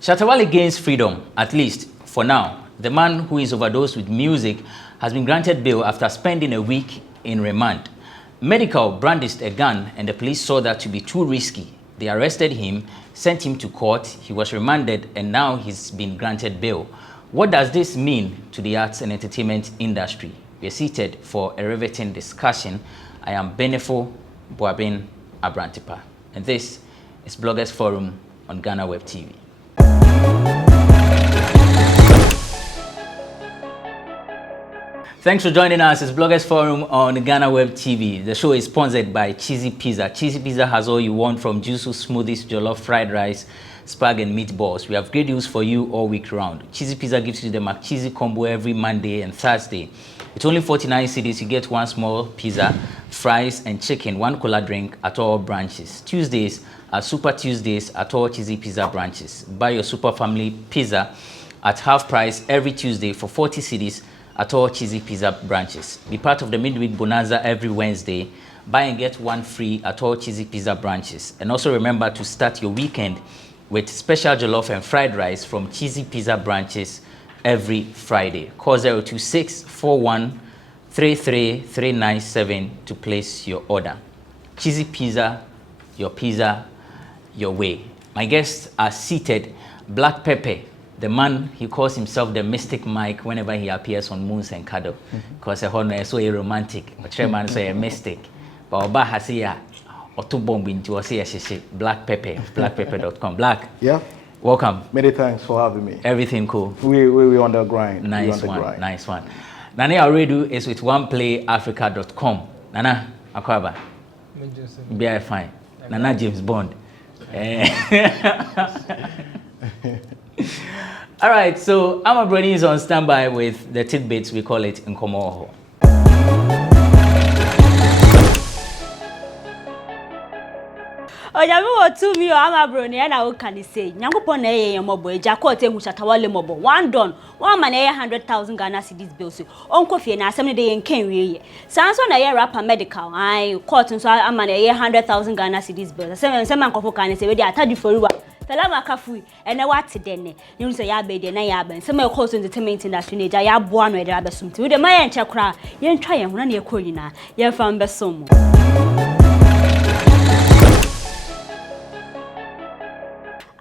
Shatta Wale gains freedom, at least for now. The man who is overdosed with music has been granted bail after spending a week in remand. Medikal brandished a gun and the police saw that to be too risky. They arrested him, sent him to court, he was remanded, and now he's been granted bail. What does this mean to the arts and entertainment industry? We are seated for a riveting discussion. I am Benefo Boabin Abrantepa, and this is Bloggers Forum on Ghana Web TV. Thanks for joining us. It's Bloggers Forum on Ghana Web TV. The show is sponsored by Cheesy Pizza. Cheesy Pizza has all you want, from juice, smoothies, jollof, fried rice, spag and meatballs. We have great news for you all week round. Cheesy Pizza gives you the McCheesy combo every Monday and Thursday. It's only 49 cedis. You get one small pizza, fries and chicken, one cola drink at all branches. Tuesdays are Super Tuesdays at all Cheesy Pizza branches. Buy your Super Family Pizza at half price every Tuesday for 40 cedis at all Cheesy Pizza branches. Be part of the midweek bonanza every Wednesday. Buy and get one free at all Cheesy Pizza branches. And also remember to start your weekend with special jollof and fried rice from Cheesy Pizza branches every Friday. Call 026-41-33397 to place your order. Cheesy Pizza, your way. My guests are seated. Black Pepper, the man, he calls himself the Mystic Mike whenever he appears on Moons and Cuddle. Because he's so romantic. But Chairman is a mystic. But Oba has here, Black Pepper, blackpepper.com. Black. Yeah. Welcome. Many thanks for having me. Everything cool. We on the grind. Nice one. Nice one. Nana Aredu is with oneplayafrica.com. Nana Akwaba. Be fine. Nana James Bond. All right, so Amabroni is on standby with the tidbits, we call it Nkomoho. Oyamu to me Amabroni and I can say Nyankopon e mobo Jacote hu Shatta Wale mobo one don one man 100,000 Ghana cedis bills onko fie na asem de yen kan wiye sanso na ye rapper Medikal ai court nso amana 100,000 Ghana cedis bills asem nkofo kan say we dey atadu foriwa Salama Kafui, and I watch it then. You say, ya baby, and I have been some course entertainment industry. Ya born with the other something with the Mayan Chakra. You try and run your coina. You found the sum.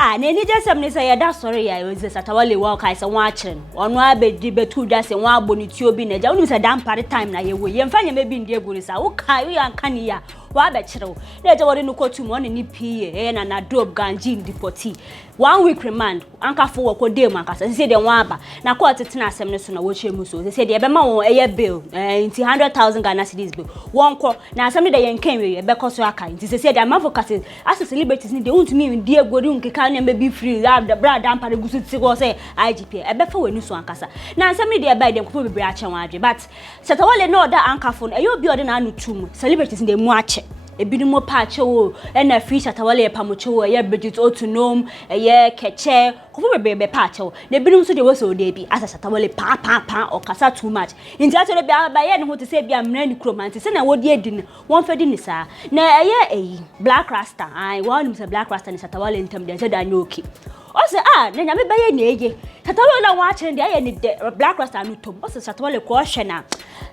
And then he just say that sorry, I was at a Wale walk. I said, watching. On one bed, two days and one bonitio bin a down with a damn party time. Now you will. You find maybe in dear Burisa. Okay, and Kania. Wabetro. Let already no to money ni PA and a dope ganjin deportee. 1 week remand. Anka for ko de makas. Say the waba. Na ko atetina asem ne so na wo muso. They say the bema won eye bill. 100,000 Ghana cedis bill. One ko na asem de yen kan we be ko so aka. They say the amount for case as celebrities ni they want me in dear gori nkeka na be free. The brand am pare gusu ti go say IGP. E be fa we nu so ankasa. Na asem de buy dem ko be ache wan adwe. But Shatta Wale no da anka for e yo bi ode na anu tum. Celebrities dey mu ache. A bit more patch, and a fish at a Wale Pamucho, a year budget autonom, a year catcher, who will be a patch. The bidding so they was so they be as a Shatta Wale pa or casa too much. In that way, by end, who to say be a many chromantic, and I would yet din one for dinner, sir. Nay, a black rasta, I want him a black rasta and Shatta Wale in terms of Danoki. Also, then I may buy a naggy. Shatta Wale watching the end black rasta and to boss Shatta Wale question.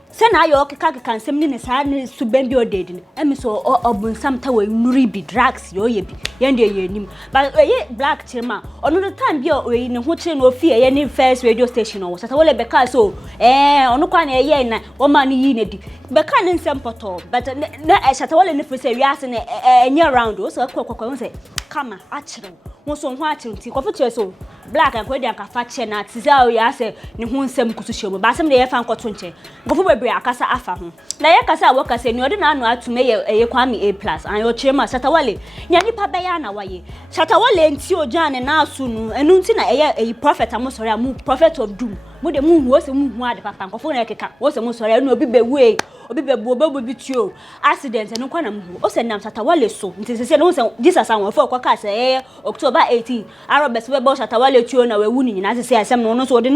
Sena yo kaka kan semni ne sa ne subembi odedin emi so obun samta we nuri bi drugs yo ye bi yende ye nim but ye black chema onu the time bi we ne ho chire no fie ye ne first radio station o Shatta Wale beka so onu kwa na ye na o man yi ne di beka ne sempoto but na Shatta Wale ne fi say wi ase ne enye round o so kwakwa say kama a chire wo so ho a chire nti ko fi so black and kwedi aka fa che na ti say o ya say ne ho nsem kusu shemu ba asem de ye fa nkoto nche ngofo bebre akasa afa ho na ye kasa wo kasa ni odi na anu atume ye kwami A+ an yo chema Shatta Wale nya nipa be ya na waye Shatta Wale nti ojan ne na asu nu enu nti na eye prophet amosori amu prophet of doom mo de mu wo se mu hu ade papa nkofo na keka wo se mu sore na obi be we obi be bu obi bi tuo accident no kwa na mu o se nam Shatta Wale so nti se no se Jesus an wofo kwa se October 18 arobes we bo Shatta Wale tuo na we wu ni nyina se asem no so wode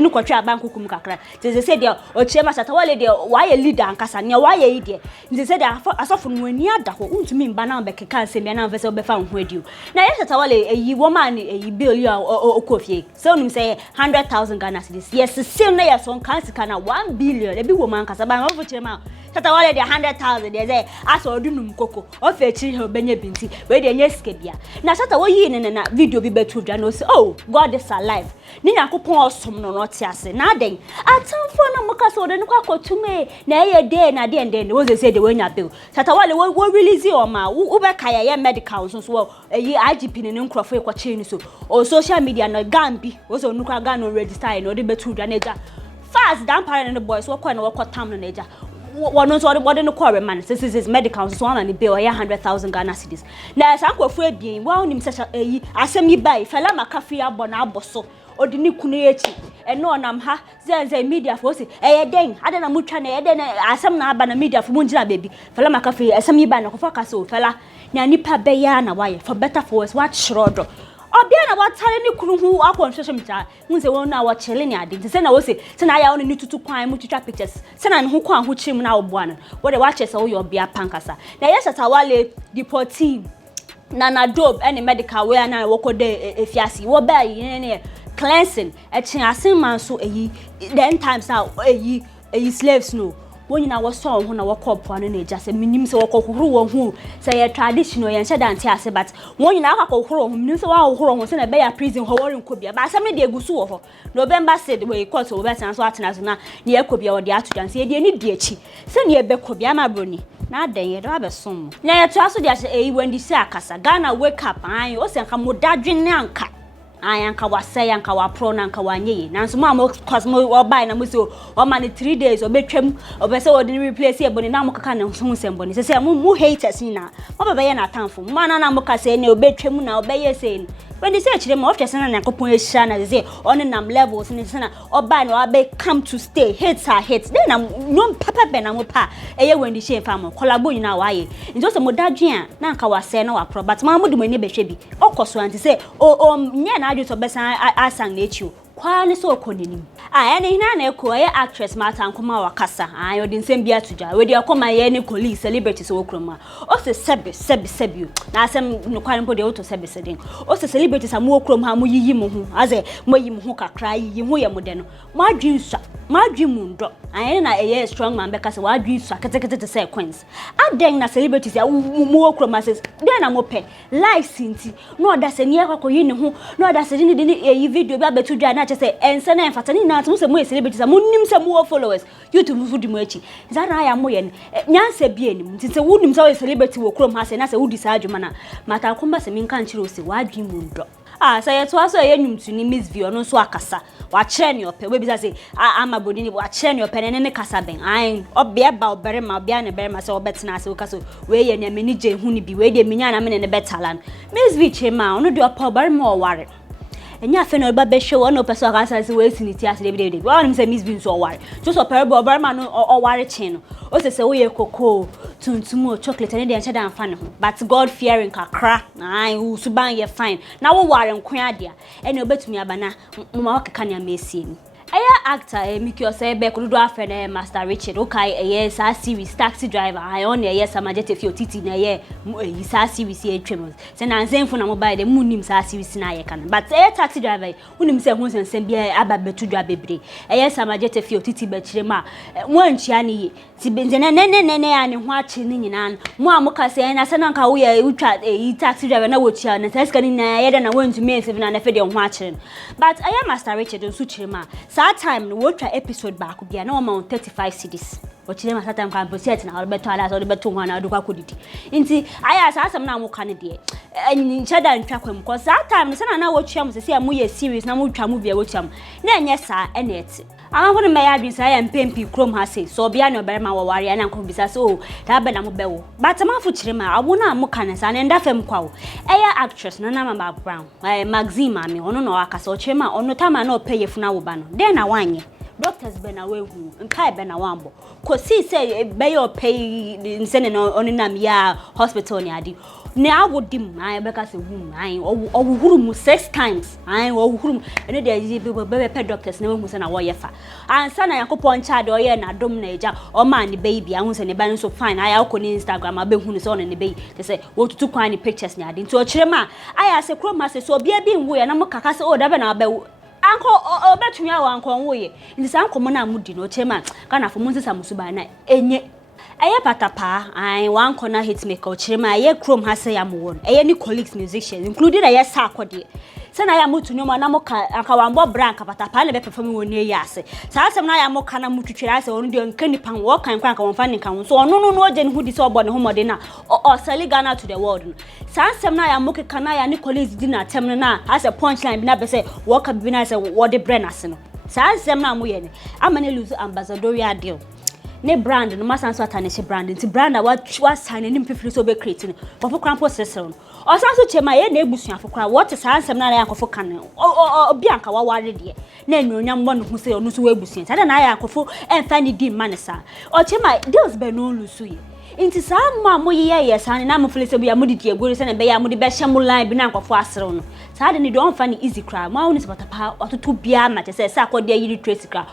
no kwatwa bank kukum kakra nti se de o chema Shatta Wale de wa ye leader ankasa ne wa ye ide nti se de asofo no ani ada ho untumi mba na be keka asem ya na mfese obefa ho adio na ye Shatta Wale eyi woman eyi bill ya okofie so nim say 100,000 Ghana cedis yes still na yes on kan sika na 1 billion ebi woman kasa ba no chema Shatta Wale de 100,000 de say aso odunum koko of echi he obenye binti we de nye sika bia na Shatta wo yi ne na video bi betu dwa no say oh God is alive ni yakopon osom no no te ase na den atamfo na muka so de no kwakotume na eye de na de ende wo say de wanya bill Shatta Wale wo release o ma wo be kaya ye medical so eyi IGP ne nkrofo ekwache ni so o social media na gambi wo so nukwa ga no register no de betu dwa na eja fast dan parent and the boys wo kwa na wo kwatam no na eja one so what no core man this is medical so one and the bill 100,000 Ghana cedis na sankofo ebien wa onim sesha eyi asem yi bai fela makafi abo na aboso odi ni kunu echi eno onam ha zenze media for say den ade na mutwa na den asem na aba na media for munjira baby fela makafi asem yi bai na kofa ka so fela na nipa be ya na waye for better for us what shrodo obia na watare ni kunu hu akon hwehwe mta hu se won na wa chele ni ade se na wo se na ya won ni tutu kwan mu twitwa pictures se na hu kwan hu chim na oboa na wo de wa che se wo yo obia pankasa na ye Shatta Wale deportee na dope any medical where na wo kode efiasi wo ba yi ne cleansing e chin asen man so eyi then times now eyi slaves no woni na wo so ho na wo kopo anu na eja se minim se wo kokohoro wo hu se ye traditional ye nche dante ase but woni na akokohoro ho minim se wo ahohoro ho se na be ya prison ho wori nkobia ba asem de egusu wo ho November said we court wo be san so atena so na ne ekobia wo de atodan se ye de ni di echi se ne be kobia ma broni na den ye do abesom na ye to aso de ase eyi wandi se akasa Ghana wake up an o se nka modadwen ne anka ayanka wasay yanka wa pro na nka wanyeye nanso mo cause mo obai na mo so o man 3 days obetwam obese o de replace e boni na mo kaka na so semboni se mo haters ni na mo baba ye na atamfo mo na mo kase ne obetwam na obeye se ni when they say chire mo of chese na yakopon ehia na say on nam levels ni se na obai na obai come to stay hits are hits then na no papa be na mo pa eye when the shame fam collabo nyina wa ye njo se mo dadwen na nka wasay na wa pro but ma mo de mo ni behwe bi okoso anti say o nye na adu to besan asang na echi kwa ni so okonenim ene hina na eko ye actress mata nkoma wakasa odi nsem bia tuja we de akoma ye ni colleague celebrities wo kroma o se sebi na asem no kwa npo de auto sebi sedin o se celebrities amu okrom ha mu yiyi mu hu aze mo yi mu hu kakra yiyi hu ye mu de no ma dwinsa ma dwi mu ndo ene na eye strong man beka se wa dwinsa ketekete se queens aden na celebrities ya mu okroma se de na mo pe live sinti no oda se ni ekwa koyi ni hu no oda se ni de ni video bia betu dwa na che se ense na emfatani na to se mo celebrities mo nim se mo followers YouTube fu di mo echi zara ya mo ye nyanse bia ni nti se wo nim se celebrity wo krom ha se na se wo di sa adwuma na mata komba se min kan chiro se wa dwi mu ndo say ye to aso ye nwumtu ni miss view no so akasa wa kire ni ope we bi say ama bodi ni wa kire ni ope ne kasa ben an obia ba obere ma obia ne bere ma se obetena ase okaso we ye ne mani je hu ni bi we de minya na me ne betalan miss view chema ono de ope obere ma oware enya fe no ba be show no person akasa se we siniti ase de wa nim se miss view so oware just ope ba obere ma no oware chin no o se we ye koko tuntumo chocolate ne de enche dan fa ne ho but God fearing kakra ai hu suban ye fine na wo ware nkwan ade a ene obetumi abana mama wakeka ne amesie ni aya actor Miki ose be kudu afa na Master Richard okay sa series taxi driver I on ye samajete fi otiti na ye sa series ye twem se na nzenfu na mobile de munim sa series na ye kan but taxi driver unim se hu sensem bia aba betu dwa bebre samajete fi otiti be kire ma wanchia ne ye ti benze ne ya ne ho achi ne nyina mo amuka se na se na nka wo ye utwa taxi driver na wo chia na taxi kan na ye da na wantu se na fe de ho achi but Master Richard nso kire ma that time no watch episode back bia na o ma 35 cedis ochire ma satam kan poset na obeto ala so obeto ho na odukwa kodidi nti aya asasem na mo ka ne de ncheda ntwa kwam ko that time ne sana na wotwa mo se ya mo ye series na mo twa movie a wotwa mo na enye sa ene eti amafo ne meya bi sa ya mpempi krom ha se so bia ne oberema wo ware na nko bisa so ta be na mo bewo but amafo chire ma abu na mo ka ne sa ne ndafem kwa wo eya actress na na mama brown Maxime ami ono no akasa o chire ma ono tama na opeye funa wo ba no den na wanye doctors be na wehu nkai be na wambo ko si say be your pay nsene no onenam ya hospital ni adi ne awodim ai be ka se hu ai owuhuru mu 6 times ai owuhuru ene de be pe doctors na wehu se na wo yefa ansa na yakopon cha de oye na dom na eja o ma ni baby ahun se ne ba so fine ai akọ ni Instagram abehu ne se on ne baby te se wo tutu kwan ni pictures ni adi nti o kire ma ai ase kroma se so bia bi nwo ya na mo kaka se o da be na be anko obetumi awo anko nwoye ndi sa anko mo na mudi no chema kana fo munzisa musuba na enye eye patapa ai wanko na hitmaker o chema eye chrome ha se ya mo won eye ni colleagues musicians including eye sa akode se na ya mutu nyoma na mo ka aka wambo branka patapa na be perform won e yase sa asem na ya mo kana mututwira se onu de nkani pan wo kan kwan ka won fa ni kan so onu no oje ni hudi se obo ne homode na o sell Ghana to the world sa asem na ya mo ke kana ya ni colleagues di na tem na as a punchline bi na be se wo ka bi na se wo de brand ase no sa asem na mo ye ne amane lose ambassadorial deal ne brand no masanso atane she brand nti brand wa sign ni mpifiri so be create no fofo krampo sesel no osanso chema ye na ebusuafo kra what is ansem na ya akofo kan obi anka wa ware de na enyonya mbo no hu se onu so wa ebusuan sada na ya akofo emfa ni di manesa o chema deals be no lusu ye nti sa ma mo ye san na mo flese bu ya mo didi egori se na be ya mo di be hye mo line bi na akofo asere no sada ni don fa ni easy cry ma woni se patapa ototo bia ma te se akode yiri trace cry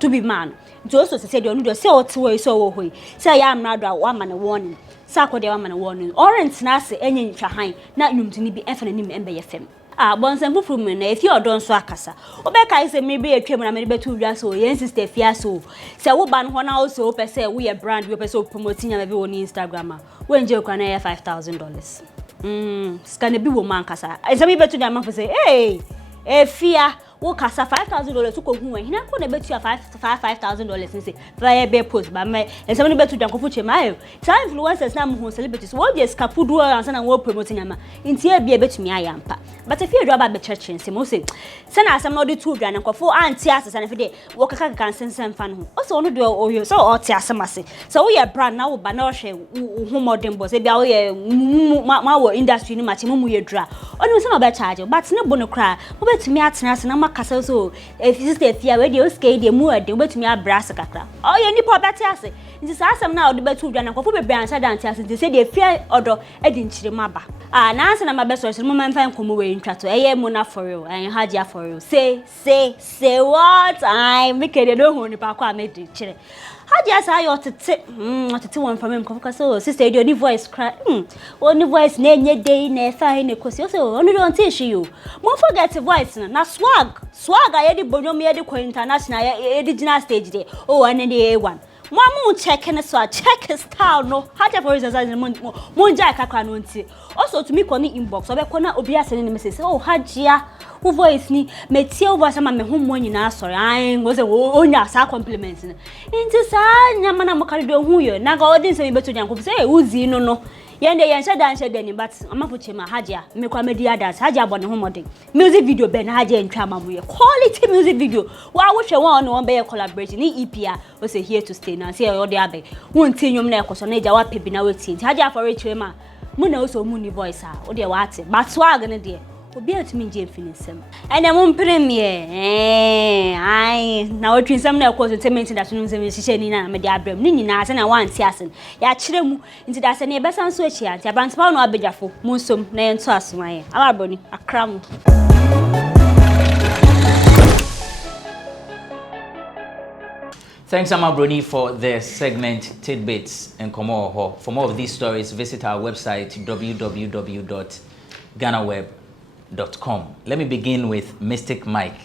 to be man nti also se de onu do se otewo so wo hoi se ya amrado wa ma ne warning se akode wa ma ne warning orange na se enye ntwa han na numtini bi efa na nim embe ye fem bonsen fufuru mu na efi odon so akasa obeka se me be atwem na me be tu wia so yen sister fia so se wo ban ho na also pese wo ye brand wo pese promoting ya be on Instagram we nje kwa na $5,000 scan bi wo man kasa se me be tu na say hey efia wo kasa $5,000 ko hu hina ko na betu $5,000 nse via be post ba me ensem no betu dan ko fu chema ayo some influencers na mo celebrities wo dey scapudo ansa na wo promoting ama nti e bia betumi ayampa but if you do about be church nse mo say se na asem no dey tu dwan ko fu anti asesa na fe dey wo kaka kan sensen fa no o so no do oyo so o ti asemase so wo ye brand na wo ba na o hwe hu modern boss e bia wo ye ma wo industry ni ma che mu ye dra oni se na be charge but ne bo no kra wo betumi atena ase na kasa so if sister fia we dey o skate dey mu ade obetumi abrasa kakra o ye nipa obeti ase nti sa asem na ode betu dwa na kofo bebre ansa dan ase nti se dey fia odo edi nchire maba na ansa na mabeso so mo manfa nkomo we ntwato eye mu na for real haja for real say what I make it no hu nipa kwa me di chire haja sa yo otete won from kofo kasa so sister dey voice cry oni voice na enye dey na fa he ne kosi so oni don teach you mo forget voice na swag ayedi bonyom yedi ko international yedi gina stage dey ane dey A1 mo check ne so check style no haja for reasons mo nja kakra no nti also to me ko ni inbox obekọ na obi asene ne message hajia wo voice ni metie wo voice ma me ho mo nyina asori an wo se onya sa compliment ni nti sa nyama na mo kare do hu yo na ga odin se me beto nyanko se uzi no yende yense dan ni but amafo chema haja me kwa media dance haja bone ho modern music video be na haja ntwa mamoye quality music video wa wo hwe won no be collaboration ni EP a o say here to stay na say o de abe won tinyom na ekoso na ja wa pebi na wetin haja for rich ma mu na o so mu ni voice a o de wa ate but swag ne de obi atumi nje finisem ene mo premier ai na o twinsem na ekoso entertainment da sunu nsem hihye ni na me de abram ni nyina ase na wan ti ase ya kire mu nti da ase na ebesan so achi anti Abrantepa no abegyafo mu nsom na ento asoman alaboni akram. Thanks, Brony, for the segment Tidbits and Komo. For more of these stories, visit our website www.ghanaweb.com. Let me begin with Mystic Mike.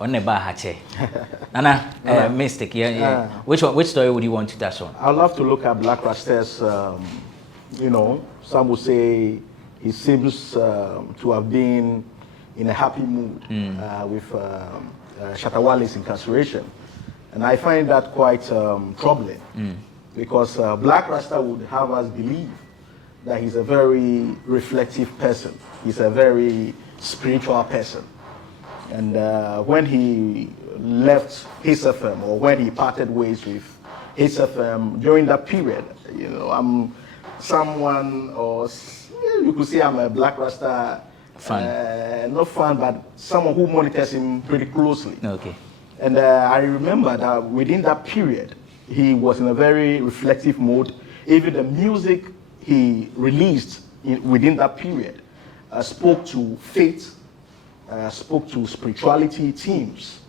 Nana, Mystic, yeah. Which story would you want to touch on? I'd love to look at Black Rastas. Some would say he seems to have been in a happy mood with Shatta Wale's incarceration. And I find that quite troubling because Black Rasta would have us believe that he's a very reflective person. He's a very spiritual person. And when he left His FM, or when he parted ways with His FM during that period, you know, I'm someone, or you could say I'm a Black Rasta fan. Not fan, but someone who monitors him pretty closely. Okay. And I remember that within that period, he was in a very reflective mode. Even the music he released within that period spoke to faith, spoke to spirituality themes.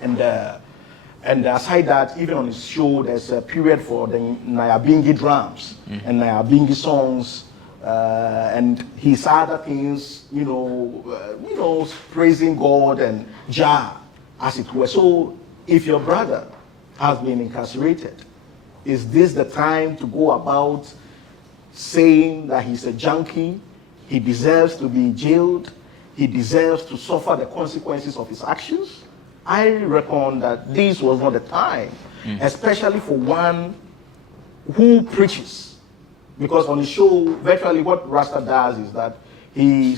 And aside that, even on his show, there's a period for the Nyabingi drums and Nyabingi songs, and his other things, you know, praising God and Jah, as it were. So, if your brother has been incarcerated, is this the time to go about saying that he's a junkie, he deserves to be jailed, he deserves to suffer the consequences of his actions? I reckon that this was not the time, especially for one who preaches. Because on the show, virtually what Rasta does is that he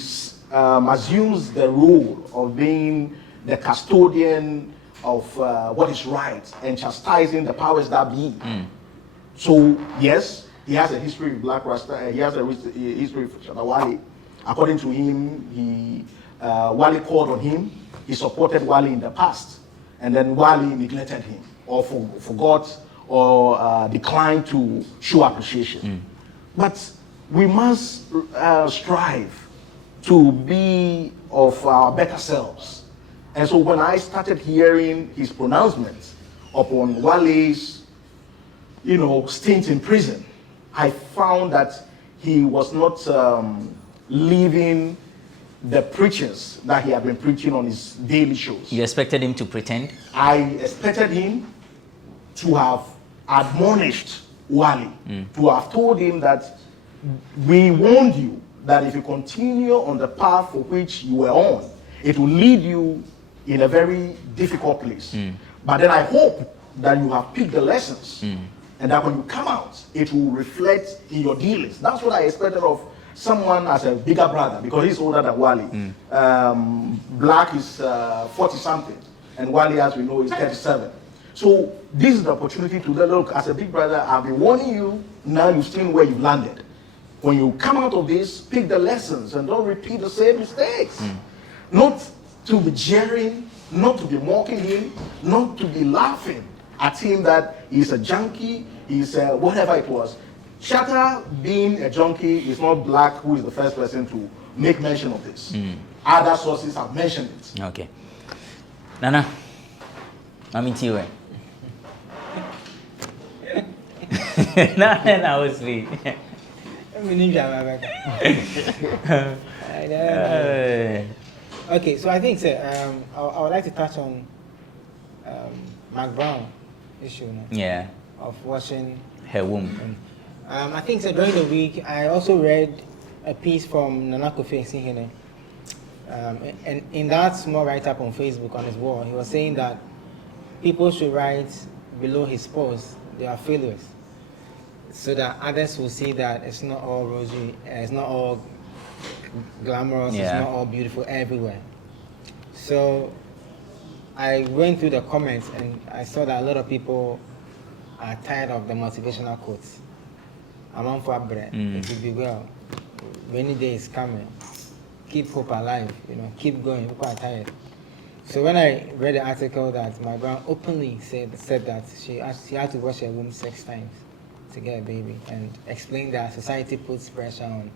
assumes the role of being the custodian of what is right and chastising the powers that be. So, yes, he has a history with Black Rasta, he has a history with Shatta Wale. According to him, Wale called on him, he supported Wale in the past, and then Wale neglected him, or forgot, or declined to show appreciation. But we must strive to be of our better selves. And so when I started hearing his pronouncements upon Wale's, you know, stint in prison, I found that he was not leaving the preachings that he had been preaching on his daily shows. You expected him to pretend? I expected him to have admonished Wale, to have told him that we warned you that if you continue on the path for which you were on, it will lead you in a very difficult place. But then I hope that you have picked the lessons and that when you come out, it will reflect in your dealings. That's what I expected of someone as a bigger brother, because he's older than Wale. Black is 40-something, and Wale, as we know, is 37. So this is the opportunity to look, as a big brother, I've been warning you, now you've seen where you've landed. When you come out of this, pick the lessons and don't repeat the same mistakes. Not to be jeering, not to be mocking him, not to be laughing at him that he's a junkie, he's whatever it was. Shatta being a junkie is not Black who is the first person to make mention of this. Other sources have mentioned it. Okay. Nana, I'm into you. Nana was me. Okay, so I think I would like to touch on Mark Brown issue. No? Yeah. Of washing her womb. I think during the week I also read a piece from Nana Kofi Singene. And in that small write-up on Facebook on his wall, he was saying that people should write below his post they are failures, so that others will see that it's not all rosy, it's not all glamorous, it's not all beautiful everywhere. So I went through the comments and I saw that a lot of people are tired of the motivational quotes. I'm on for bread. It will be well. Rainy day is coming. Keep hope alive. You know, keep going. People are tired. So when I read the article that my Brown openly said that she had to wash her womb 6 times to get a baby, and explained that society puts pressure on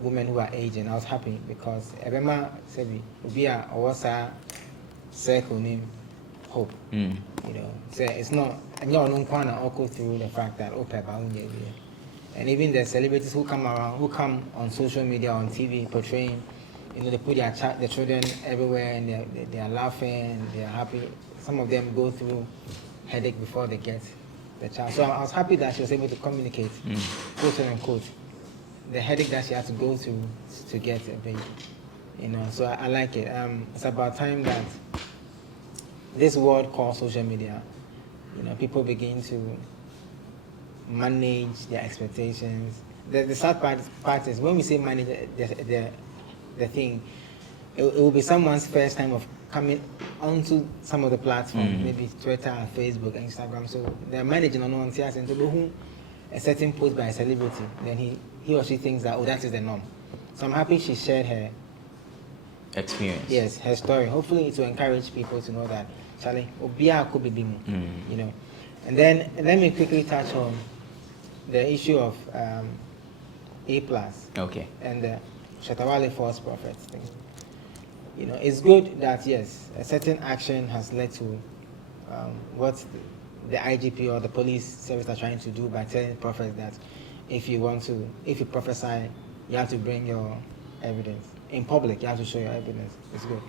women who are aging, I was happy, because Ebema said we are also circle name hope. You know, so it's not, and you don't want to go through the fact that and even the celebrities who come around, who come on social media, on TV, portraying, you know, they put their children everywhere and they are laughing and they are happy. Some of them go through headache before they get the child. So I was happy that she was able to communicate, quote unquote, the headache that she had to go through to get a baby. You know, so I like it. It's about time that this world called social media, you know, people begin to manage their expectations. The sad part is when we say manage the thing, it will be someone's first time of coming onto some of the platforms, maybe Twitter, Facebook, Instagram. So they're managing on one side and who a certain post by a celebrity, then he or she thinks that, oh, that is the norm. So I'm happy she shared her experience. Yes, her story. Hopefully it will encourage people to know that Charlie Obia could be you know. And then let me quickly touch on the issue of A+. Okay. And the Shatta Wale false prophet thing. You know, it's good that yes, a certain action has led to what the IGP or the police service are trying to do by telling prophets that if you prophesy, you have to bring your evidence. In public, you have to show your evidence. It's good.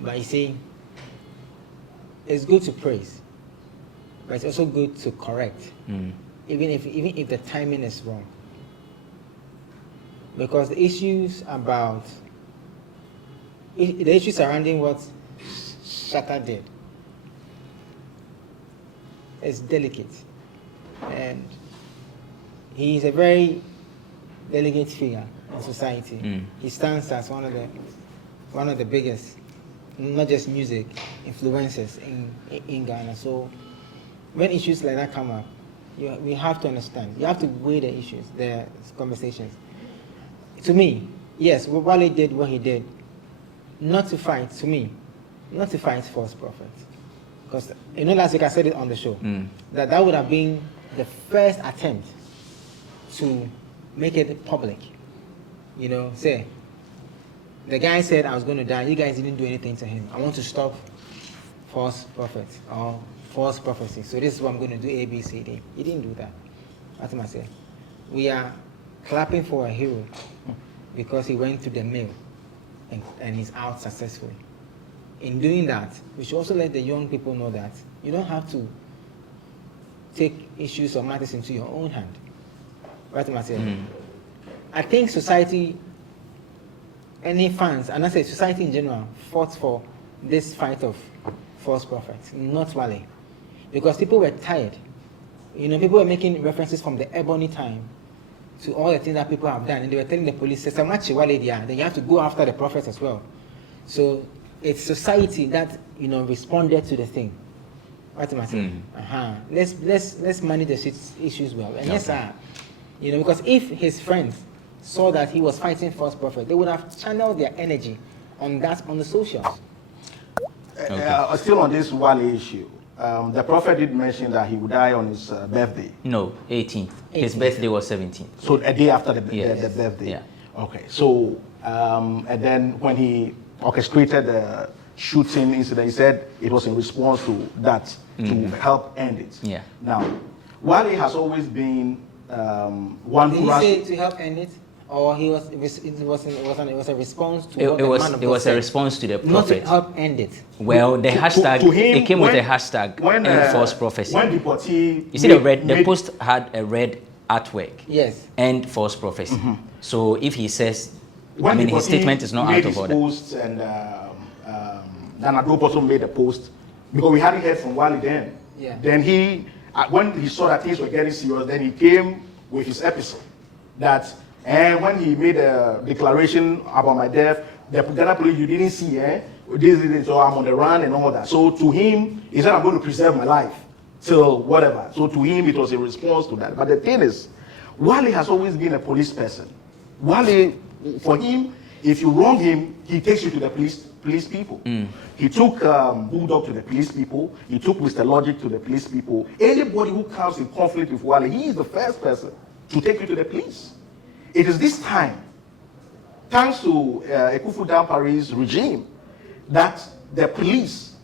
But you see, it's good to praise, but it's also good to correct, even if the timing is wrong. Because the issues surrounding what Shatta did is delicate, and he is a very delicate figure in society. He stands as one of the biggest, not just music influencers in Ghana. So when issues like that come up, we have to understand. You have to weigh the issues, the conversations. To me, yes, Wale did what he did, not to fight false prophets. Because, you know, last week I said it on the show, that would have been the first attempt to make it public. You know, say, the guy said I was going to die, you guys didn't do anything to him. I want to stop false prophets or false prophecy. So this is what I'm going to do, A, B, C, D. He didn't do that. That's what I say. We are clapping for a hero because he went to the mill and he's out successfully. In doing that, we should also let the young people know that you don't have to take issues or matters into your own hand. Right, Marcel? I think society, any fans, and I say society in general, fought for this fight of false prophets, not Wale. Because people were tired. You know, people were making references from the Ebony time to all the things that people have done, and they were telling the police, then you have to go after the prophets as well. So it's society that, you know, responded to the thing. What am I saying? Let's manage the issues well. And yes, sir, you know, because if his friends saw that he was fighting false prophet, they would have channeled their energy on that on the socials. Still on this Wale issue, the prophet did mention that he would die on his birthday. No, 18th. His birthday was 17th. So a day after the birthday. Yeah. Okay. So and then when he orchestrated the shooting incident, he said it was in response to that to help end it. Yeah. Now, Wale has always been one Did who he say to help end it? Or it was a response to It was a response to the prophet. Not to help end it. Well, the hashtag, to him, it came with a hashtag, end false prophecy. When Deportee You see, the post had a red artwork. Yes. End false prophecy. So if he says, his statement is not out of order. Post and Nana Dope also made a post because we hadn't heard from Wale then. Yeah. Then he, when he saw that things were getting serious, then he came with his episode that. And when he made a declaration about my death, the Ghana police, you didn't see, so I'm on the run and all that. So to him, he said, I'm going to preserve my life till whatever. So to him, it was a response to that. But the thing is, Wale has always been a police person. Wale, for him, if you wrong him, he takes you to the police people. He took Bulldog to the police people. He took Mr. Logic to the police people. Anybody who comes in conflict with Wale, he is the first person to take you to the police. It is this time, thanks to Ekufu Dampari's regime, that the police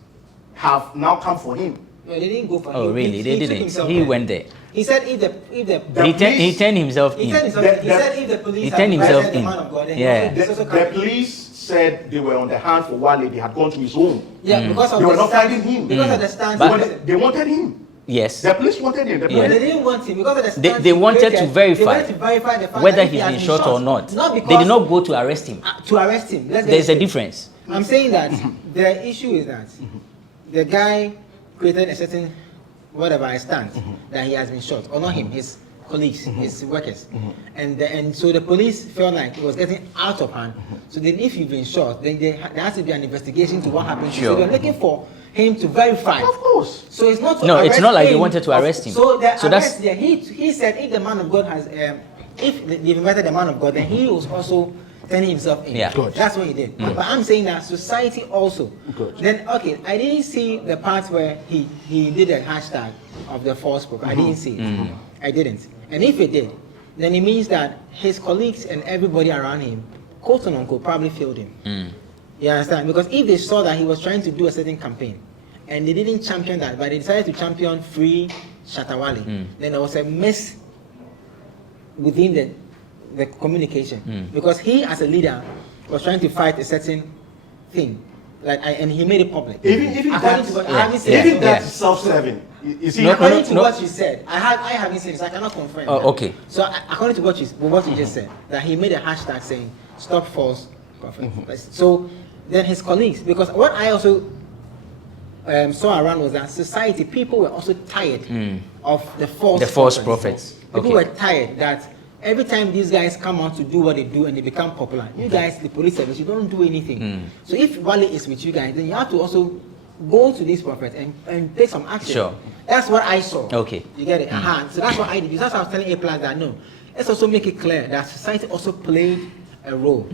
have now come for him. No, they didn't go for him. Oh, really? They didn't. He went there. He said if the He turned himself in. He said if the police He turned himself the in. man of God, then Yeah. The police said they were on the hand for Wale. They had gone to his home. Yeah, because of They the were not stance- fighting him. Because of the stance. But- They wanted him. Yes. The police wanted him. They didn't want him because of the stance They he wanted created. to verify They wanted to verify the fact whether that he's he been has shot or not. Not because They did not go to arrest him. to arrest him. There's a difference. I'm saying that the issue is that the guy created a certain whatever I stand that he has been shot, or not him, his colleagues, his workers, and so the police felt like it was getting out of hand. So then, if you've been shot, then there has to be an investigation to what happened. Sure. So they're looking for him to verify. Of course. So it's not. No, it's not like they wanted to arrest him. So the So arrest, that's- he said if the man of God has, if they've invited the man of God, then he was also turning himself in. Yeah. Good. That's what he did. But I'm saying that society also. Good. Then okay, I didn't see the part where he did a hashtag of the false prophet. I didn't see it. I didn't. And if he did, then it means that his colleagues and everybody around him, quote unquote, probably failed him. You understand? Because if they saw that he was trying to do a certain campaign and they didn't champion that, but they decided to champion free Shatta Wale, then there was a mess within the communication. Because he, as a leader, was trying to fight a certain thing. And he made it public. Even According that, to what I haven't seen. even so- that's self-serving. You see, According to what you said, I haven't seen it, so I cannot confirm. Oh, that. okay. So according to what you just said, that he made a hashtag saying "Stop False Prophet." So then his colleagues, because what I also saw around was that society, people were also tired of the false prophets. People Okay. were tired that every time these guys come out to do what they do and they become popular, you guys, the police service, you don't do anything. So if Wale is with you guys, then you have to also go to these prophets and take some action. Sure. That's what I saw. Okay. You get it? So that's what I did. That's why I was telling A+ that no. Let's also make it clear that society also played a role.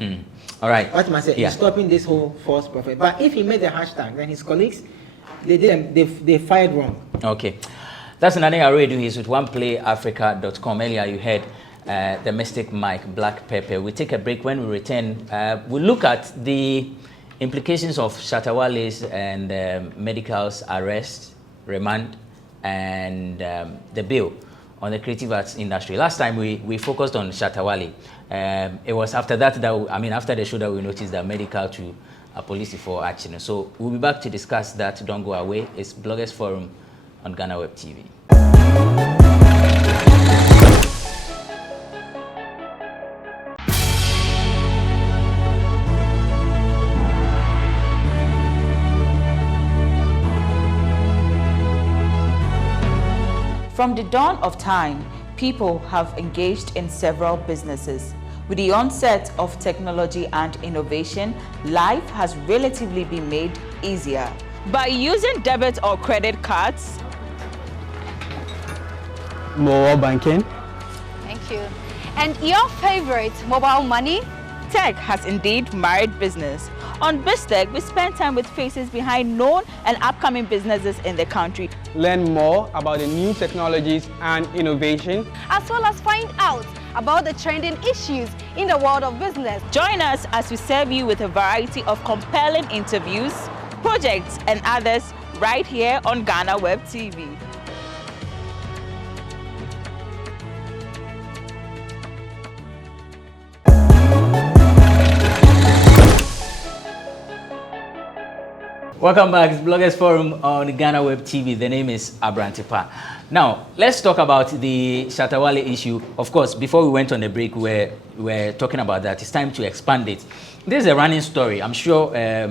All right. What I say Yeah. in stopping this whole false prophet. But if he made the hashtag, then his colleagues, they fired wrong. Okay. That's another thing I already do is with oneplayafrica.com. Earlier you heard the Mystic Mike, Black Pepper. We take a break. When we return, we'll look at the implications of Shatta Wale's and Medical's arrest, remand, and the bill on the creative arts industry. Last time we focused on Shatta Wale. It was after that after the show that we noticed that Medical to police for action. So we'll be back to discuss that. Don't go away. It's Bloggers Forum on Ghana Web TV. From the dawn of time, people have engaged in several businesses. With the onset of technology and innovation, life has relatively been made easier. By using debit or credit cards, mobile banking, Thank you. And your favorite mobile money? tech has indeed married business. On BizTech, we spend time with faces behind known and upcoming businesses in the country. learn more about the new technologies and innovation. As well as find out about the trending issues in the world of business. Join us as we serve you with a variety of compelling interviews, projects, and others right here on Ghana Web TV. Welcome back. It's Bloggers Forum on Ghana Web TV. The name is Abrantepa. Now, let's talk about the Shatta Wale issue. Of course, before we went on the break, we were talking about that. It's time to expand it. This is a running story. I'm sure, a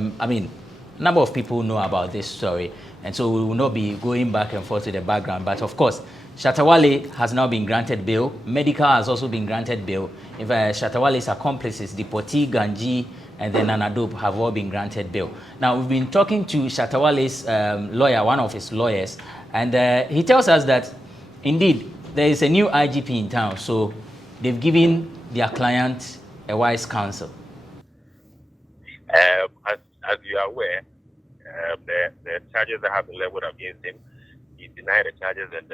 number of people know about this story. And so we will not be going back and forth to the background. But of course, Shatta Wale has now been granted bail. Medikal has also been granted bail. If Shatta Wale's accomplices, Dipoti, Ganji, and then Nana Dope have all been granted bail. Now, we've been talking to Shatta Wale's lawyer, one of his lawyers, and he tells us that, indeed, there is a new IGP in town, so they've given their client a wise counsel. As you are aware, the charges that have been leveled against him, he denied the charges and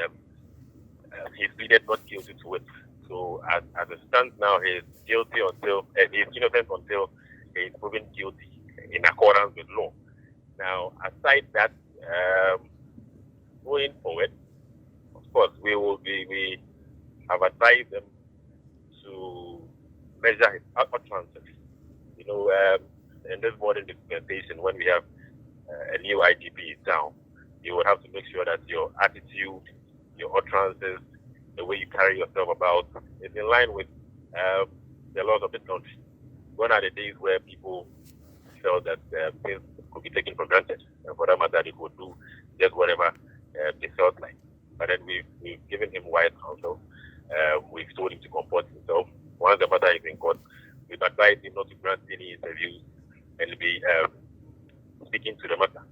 he pleaded not guilty to it. So as it stands now, he is guilty until he is innocent until he is proven guilty in accordance with law. Now, aside that, going forward, of course, we have advised them to measure his utterances. You know, in this modern dispensation, when we have a new IGP in town, you will have to make sure that your attitude, your utterances, the way you carry yourself about is in line with the laws of this country. Gone are the days where people felt that things could be taken for granted. and for that matter, they could do just whatever they felt like. But then we've given him wise counsel. We've told him to comport himself. Once the matter is in court, we've advised him not to grant any interviews and be speaking to the matter.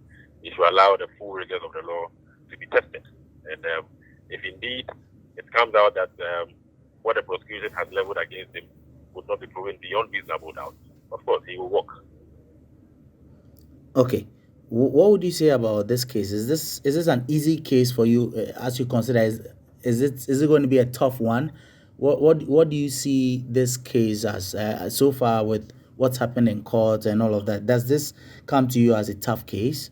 He should allow the full rigors of the law to be tested. And if indeed it comes out that what the prosecution has leveled against him would not be proven beyond reasonable doubt, of course, he will walk. Okay. What would you say about this case? Is this an easy case for you as you consider? Is it going to be a tough one? What do you see this case as so far with what's happened in court and all of that? Does this come to you as a tough case?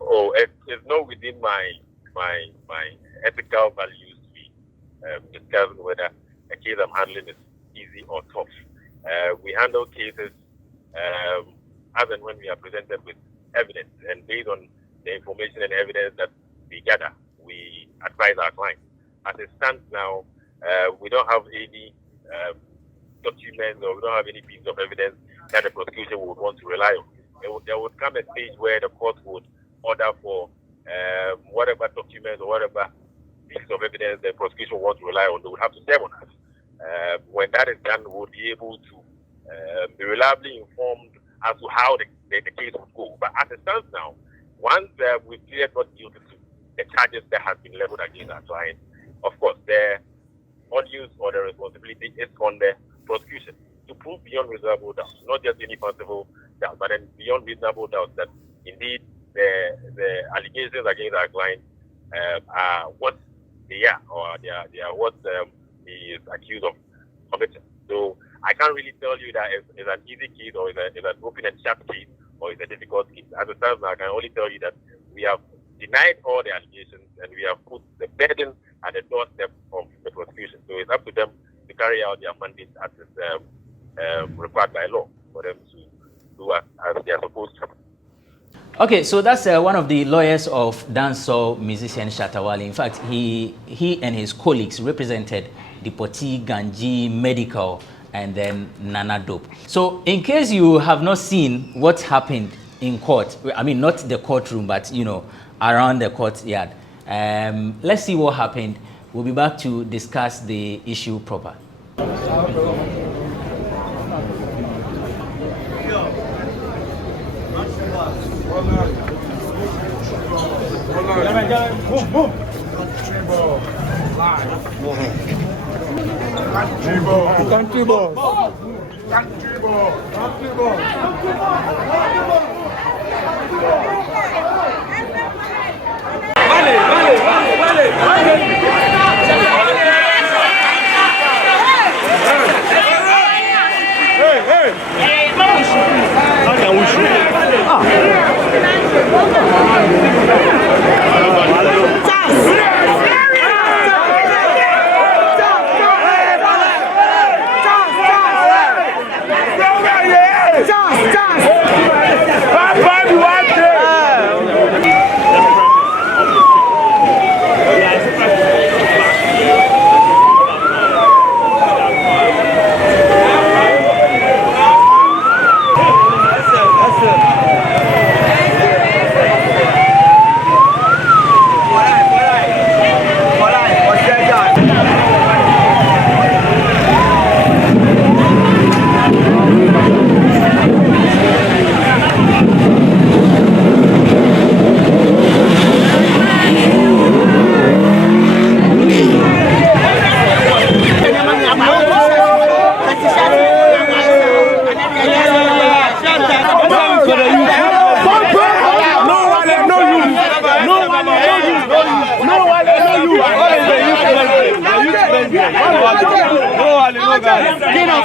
Oh, it's not within my ethical values to be discussing whether a case I'm handling is easy or tough. We handle cases as and when we are presented with evidence, and based on the information and evidence that we gather, we advise our clients. As it stands now, we don't have any documents or we don't have any piece of evidence that the prosecution would want to rely on. There would come a stage where the court would order for whatever documents or whatever piece of evidence the prosecution wants to rely on, they would have to serve on us. When that is done, we will be able to be reliably informed as to how the case would go. But as it stands now, once we've cleared not guilty to the charges that have been leveled against our client, of course, the audience or the responsibility is on the prosecution to prove beyond reasonable doubt, not just any fanciful doubt, but then beyond reasonable doubt that indeed the allegations against our client are what they are, or they are what he is accused of committing. So I can't really tell you that it's an easy case or it's an open and shut case or it's a difficult case. As it stands now, I can only tell you that we have denied all the allegations and we have put the burden at the doorstep of the prosecution. So it's up to them to carry out their mandate as is required by law for them to do as they are supposed to. Okay, so that's one of the lawyers of dancehall musician Shatta Wale. In fact, he and his colleagues represented Deportee, Ganji, Medikal, and then Nana Dope. So in case you have not seen what happened in court, I mean, not the courtroom, but, you know, around the courtyard, let's see what happened. We'll be back to discuss the issue proper. Country ball.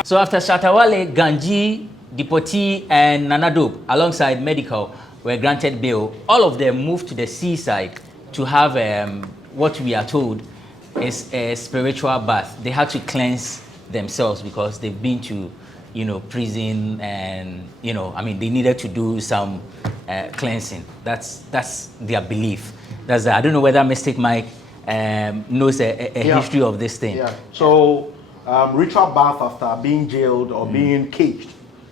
So after Shatta Wale, Ganji, Deportee, and Nana Dope, alongside Medikal, were granted bail, all of them moved to the seaside to have what we are told is a spiritual bath. They had to cleanse themselves because they've been to, you know, prison, and, you know, I mean, they needed to do some cleansing. That's their belief. I don't know whether Mystic Mike knows a history of this thing. Yeah. So ritual bath after being jailed or being caged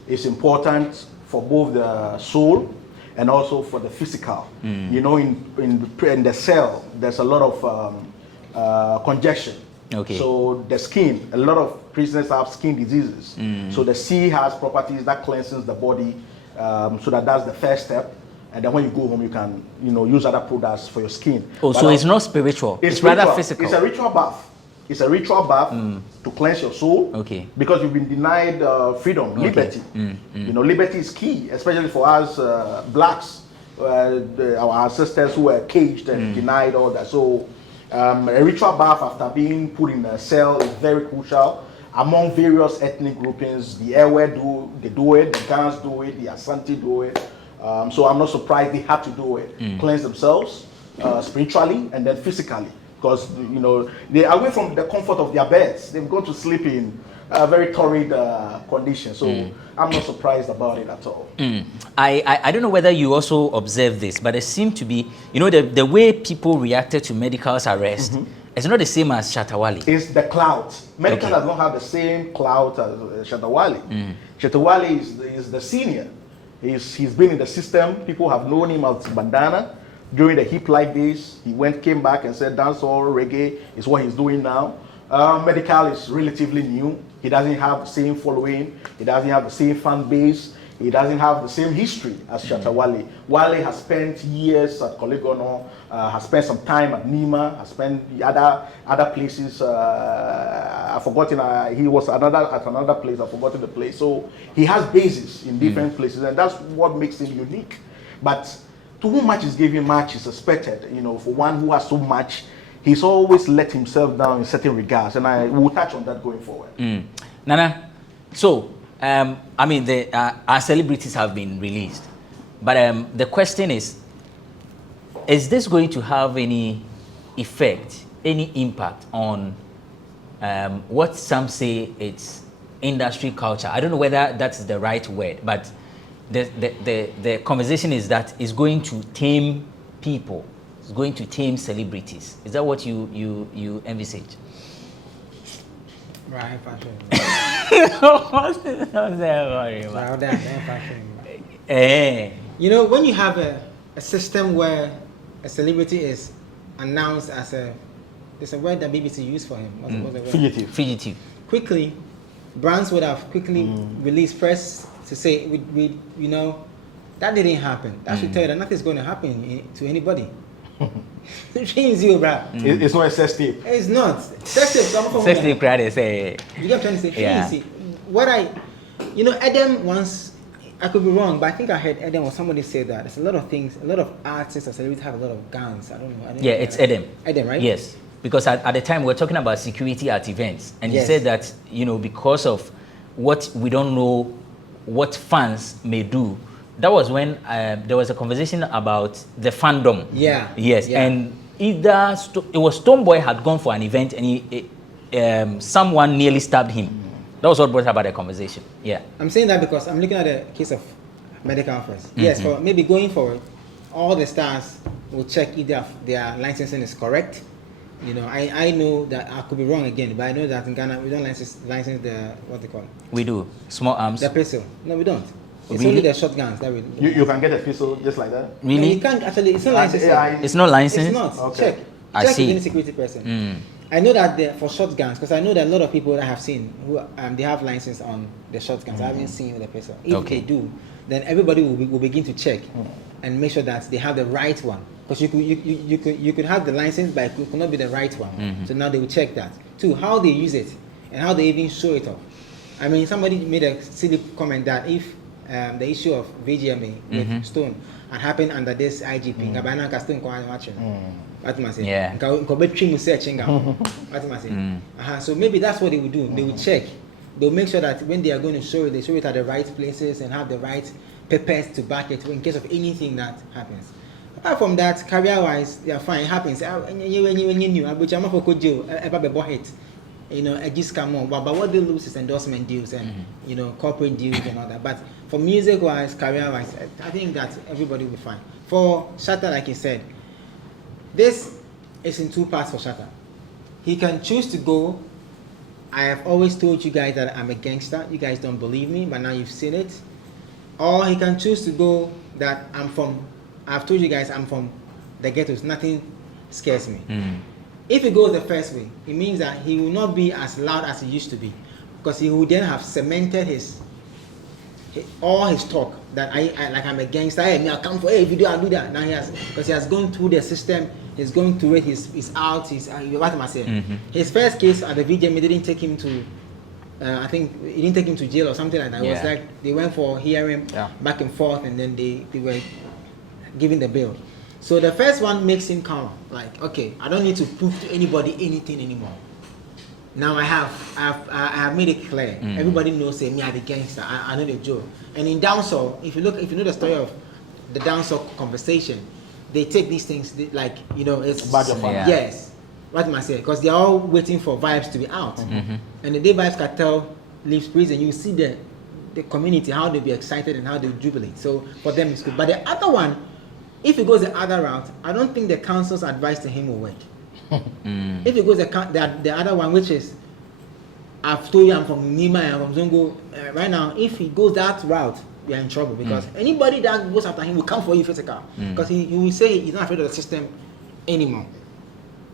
is important for both the soul and also for the physical. You know, in the cell, there's a lot of congestion. Okay. So the skin, a lot of prisoners have skin diseases. So the sea has properties that cleanses the body. So that's the first step. And then when you go home, you can, use other products for your skin. Oh, so it's not spiritual. It's rather physical. It's a ritual bath. It's a ritual bath to cleanse your soul. Okay. Because you've been denied freedom, liberty. Liberty is key, especially for us blacks, our ancestors who were caged and denied all that. So a ritual bath after being put in a cell is very crucial. Among various ethnic groupings, the Ewe do it, the Gans do it, the Asante do it. So I'm not surprised they had to do it. Cleanse themselves spiritually and then physically. Because, they're away from the comfort of their beds. They've gone to sleep in a very torrid condition. So I'm not surprised about it at all. I don't know whether you also observed this, but it seemed to be, the way people reacted to Medical's arrest, it's not the same as Shatta Wale. It's the clout. Medical does not have the same clout as Shatta Wale. Shatta Wale is the senior. He's been in the system. People have known him as Bandana. During the hip like days, he came back and said dancehall, reggae is what he's doing now. Medikal is relatively new. He doesn't have the same following. He doesn't have the same fan base. He doesn't have the same history as Shatta Wale. Wale has spent years at Kolegono, has spent some time at Nima, has spent other places. I've forgotten. He was at another place. I've forgotten the place. So he has bases in different places, and that's what makes him unique. But to whom much is given, much is expected. For one who has so much, he's always let himself down in certain regards, and I will touch on that going forward. Nana, so our celebrities have been released, but the question is this going to have any effect, any impact on what some say it's industry culture? I don't know whether that's the right word, but the conversation is that it's going to tame people. It's going to tame celebrities. Is that what you envisage? Right, fashion. When you have a system where a celebrity is announced as there's a word that BBC used for him. What's the word? Fugitive. Quickly, brands would have quickly released press to say, that didn't happen. That should tell you that nothing's going to happen to anybody. It's not a sex tape. It's not. Sex tape, they say. You get what I'm trying to say? Yeah. Edem once, I could be wrong, but I think I heard Edem or somebody say that. There's a lot of things, a lot of artists or celebrities have a lot of guns. I don't know. It's Edem. Edem, right? Yes. Because at the time we were talking about security at events, and he said that, because of what we don't know what fans may do, that was when there was a conversation about the fandom. Yeah. Yes. Yeah. And either it was Stonebwoy had gone for an event and someone nearly stabbed him. That was what brought about the conversation. Yeah. I'm saying that because I'm looking at the case of Medikal first. Yes, for maybe going forward, all the stars will check if their licensing is correct. I know that I could be wrong again, but I know that in Ghana we don't license the what they call it. We do. Small arms. The pistol. No, we don't. It's really? only the shotguns that we do. You can get a pistol just like that? Really? No, you can't actually. It's not licensed. It's not licensed? It's not. Okay. Check with any security person. I know that for shotguns, because I know that a lot of people that I have seen who they have license on the shotguns. I haven't seen the pistol. If they do, then everybody will begin to check and make sure that they have the right one. Because you could have the license, but it could not be the right one. So now they will check that. Two, how they use it and how they even show it off. I mean, somebody made a silly comment that if the issue of VGMA with Stone had happened under this IGP, so maybe that's what they would do. They would check. They'll make sure that when they are going to show it, they show it at the right places and have the right papers to back it in case of anything that happens. Apart from that, career-wise, they are fine. It happens. I just come on. But what they lose is endorsement deals and corporate deals and all that. But for music-wise, career-wise, I think that everybody will be fine. For Shatta, like you said, this is in two parts for Shatta. He can choose to go. I have always told you guys that I'm a gangster. You guys don't believe me, but now you've seen it. Or he can choose to go that I've told you guys I'm from the ghettos, nothing scares me. If he goes the first way, it means that he will not be as loud as he used to be, because he will then have cemented all his talk that I'm a gangster, hey, I'll come for if you do, I'll do that. Now because he has gone through the system, he's going through it, he's out, what am I saying? His first case at the VGM didn't take him to, I think it didn't take him to jail or something like that. It was like they went for hearing back and forth, and then they were giving the bail. So the first one makes him calm, like, okay, I don't need to prove to anybody anything anymore. Now I have made it clear. Everybody knows, say, me, I'm the gangster. I know the joke. And in dancehall, if you know the story of the dancehall conversation, they take these things like, it's badge of honor. Yes. What am I saying? Because they're all waiting for Vibes to be out. And the day Vibes Cartel leaves prison, you see the community, how they be excited and how they jubilate. So for them it's good. But the other one, if he goes the other route, I don't think the council's advice to him will work. If he goes the other one, which is, I've told you I'm from Nima, I'm from Zongo, right now, if he goes that route, we are in trouble, because anybody that goes after him will come for you physical. Because he will say he's not afraid of the system anymore.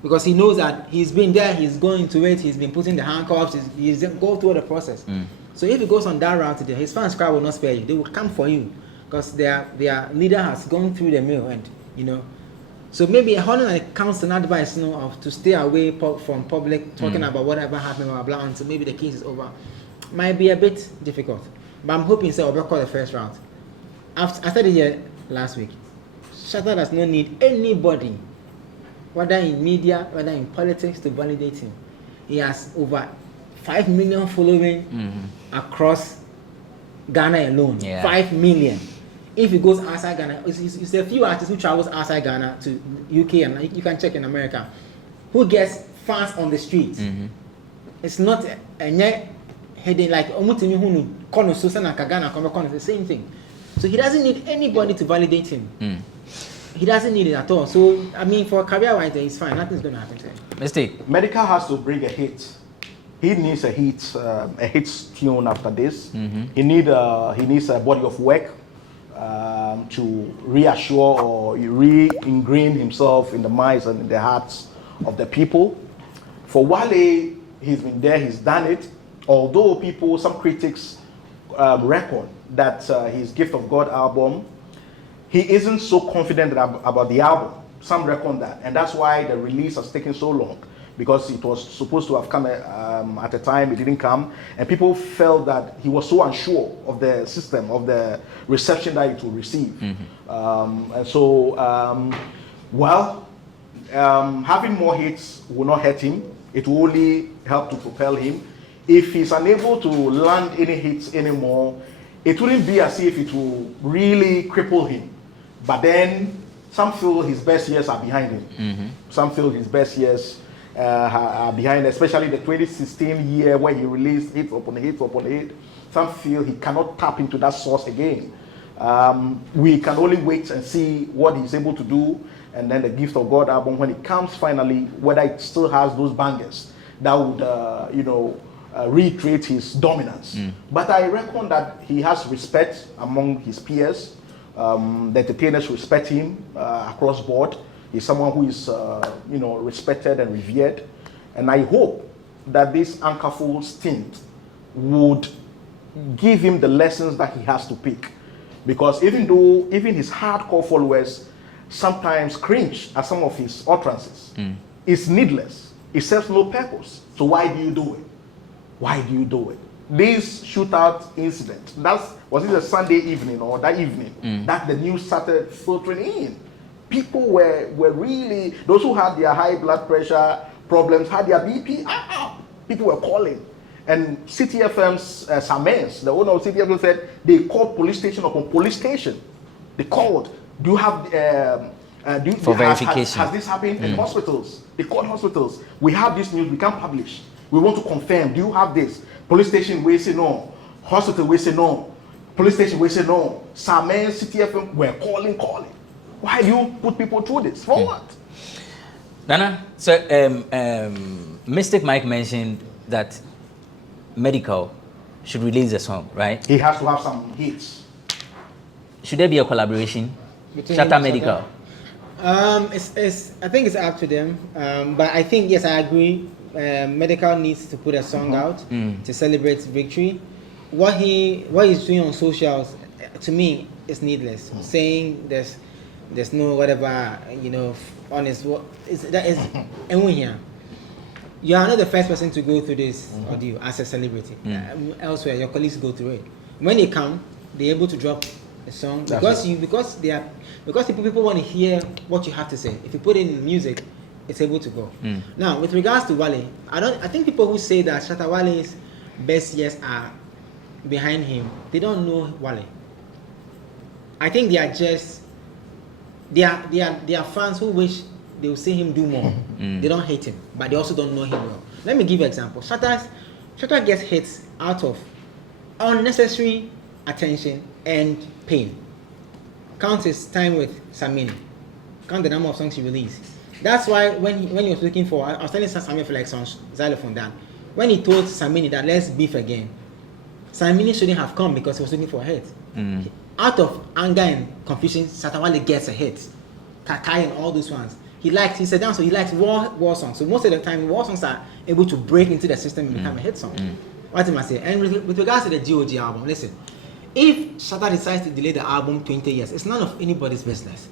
Because he knows that he's been there, he's going to it, he's been putting the handcuffs, he's go through the process. So if he goes on that route today, his fans crowd will not spare you. They will come for you, because their leader has gone through the mill, and so maybe holding a council advice, to stay away from public talking about whatever happened, blah blah, until maybe the case is over, might be a bit difficult. But I'm hoping so. We'll call the first round. I said it here last week. Shatta does not need anybody, whether in media, whether in politics, to validate him. He has over 5 million following across Ghana alone. 5 million. If he goes outside Ghana, it's a few artists who travels outside Ghana to UK, and you can check in America, who gets fans on the street. It's not a heading like the same thing. So he doesn't need anybody to validate him. He doesn't need it at all. So I mean, for a career wise, he's fine. Nothing's going to happen to him. Mistake. Medikal has to bring a hit. He needs a hit tune after this. He needs a body of work to reassure or re-ingrain himself in the minds and in the hearts of the people. For Wale, he's been there, he's done it. Although some critics reckon that his Gift of God album, he isn't so confident about the album. Some reckon that, and that's why the release has taken so long, because it was supposed to have come at a time, it didn't come, and people felt that he was so unsure of the system, of the reception that it will receive. And so, having more hits will not hurt him. It will only help to propel him. If he's unable to land any hits anymore, it wouldn't be as if it will really cripple him. But then, some feel his best years are behind him. Some feel his best years are behind, especially the 2016 year where he released hit upon hit upon hit. Some feel he cannot tap into that source again. We can only wait and see what he's able to do, and then the Gift of God album, when it comes finally, whether it still has those bangers that would recreate his dominance. But I reckon that he has respect among his peers. The entertainers respect him across board. He's someone who is, respected and revered. And I hope that this anchorful stint would give him the lessons that he has to pick. Because even his hardcore followers sometimes cringe at some of his utterances, it's needless. It serves no purpose. So why do you do it? Why do you do it? This shootout incident, was it a Sunday evening or that evening that the news started filtering in? People were really, those who had their high blood pressure problems, had their BP, people were calling. And City FM's Samens, the owner of City FM, said they called police station upon police station. They called, do you have, for verification. Has this happened in hospitals? They called hospitals. We have this news, we can't publish. We want to confirm, do you have this? Police station, we say no. Hospital, we say no. Police station, we say no. Samens, City FM, we're calling. Why do you put people through this? For what? Nana, so Mystic Mike mentioned that Medikal should release a song, right? He has to have some hits. Should there be a collaboration? Between Shatta him and Medikal. I think it's up to them. But I think, yes, I agree. Medikal needs to put a song out to celebrate victory. What he's doing on socials, to me, is needless. Saying there's no whatever, honest. That is here. You are not the first person to go through this ordeal as a celebrity. Elsewhere, your colleagues go through it. When they come, they're able to drop a song because people want to hear what you have to say. If you put it in music, it's able to go. Now, with regards to Wale, I think people who say that Shatta Wale's best years are behind him, they don't know Wale. I think they are just they are fans who wish they will see him do more. They don't hate him, but they also don't know him well. Let me give you an example. Shatta gets hits out of unnecessary attention and pain. Count his time with Samini. Count the number of songs he released. That's why when he was looking for, I was telling Samini for like some xylophone down. When he told Samini that let's beef again, Samini shouldn't have come because he was looking for a hit. Out of anger and confusion, Shatta Wale gets a hit. Kakai and all those ones. He said down, so he likes war songs. So most of the time, war songs are able to break into the system and become a hit song. What am I saying? And with regards to the GOG album, listen, if Shatta decides to delay the album 20 years, it's none of anybody's business.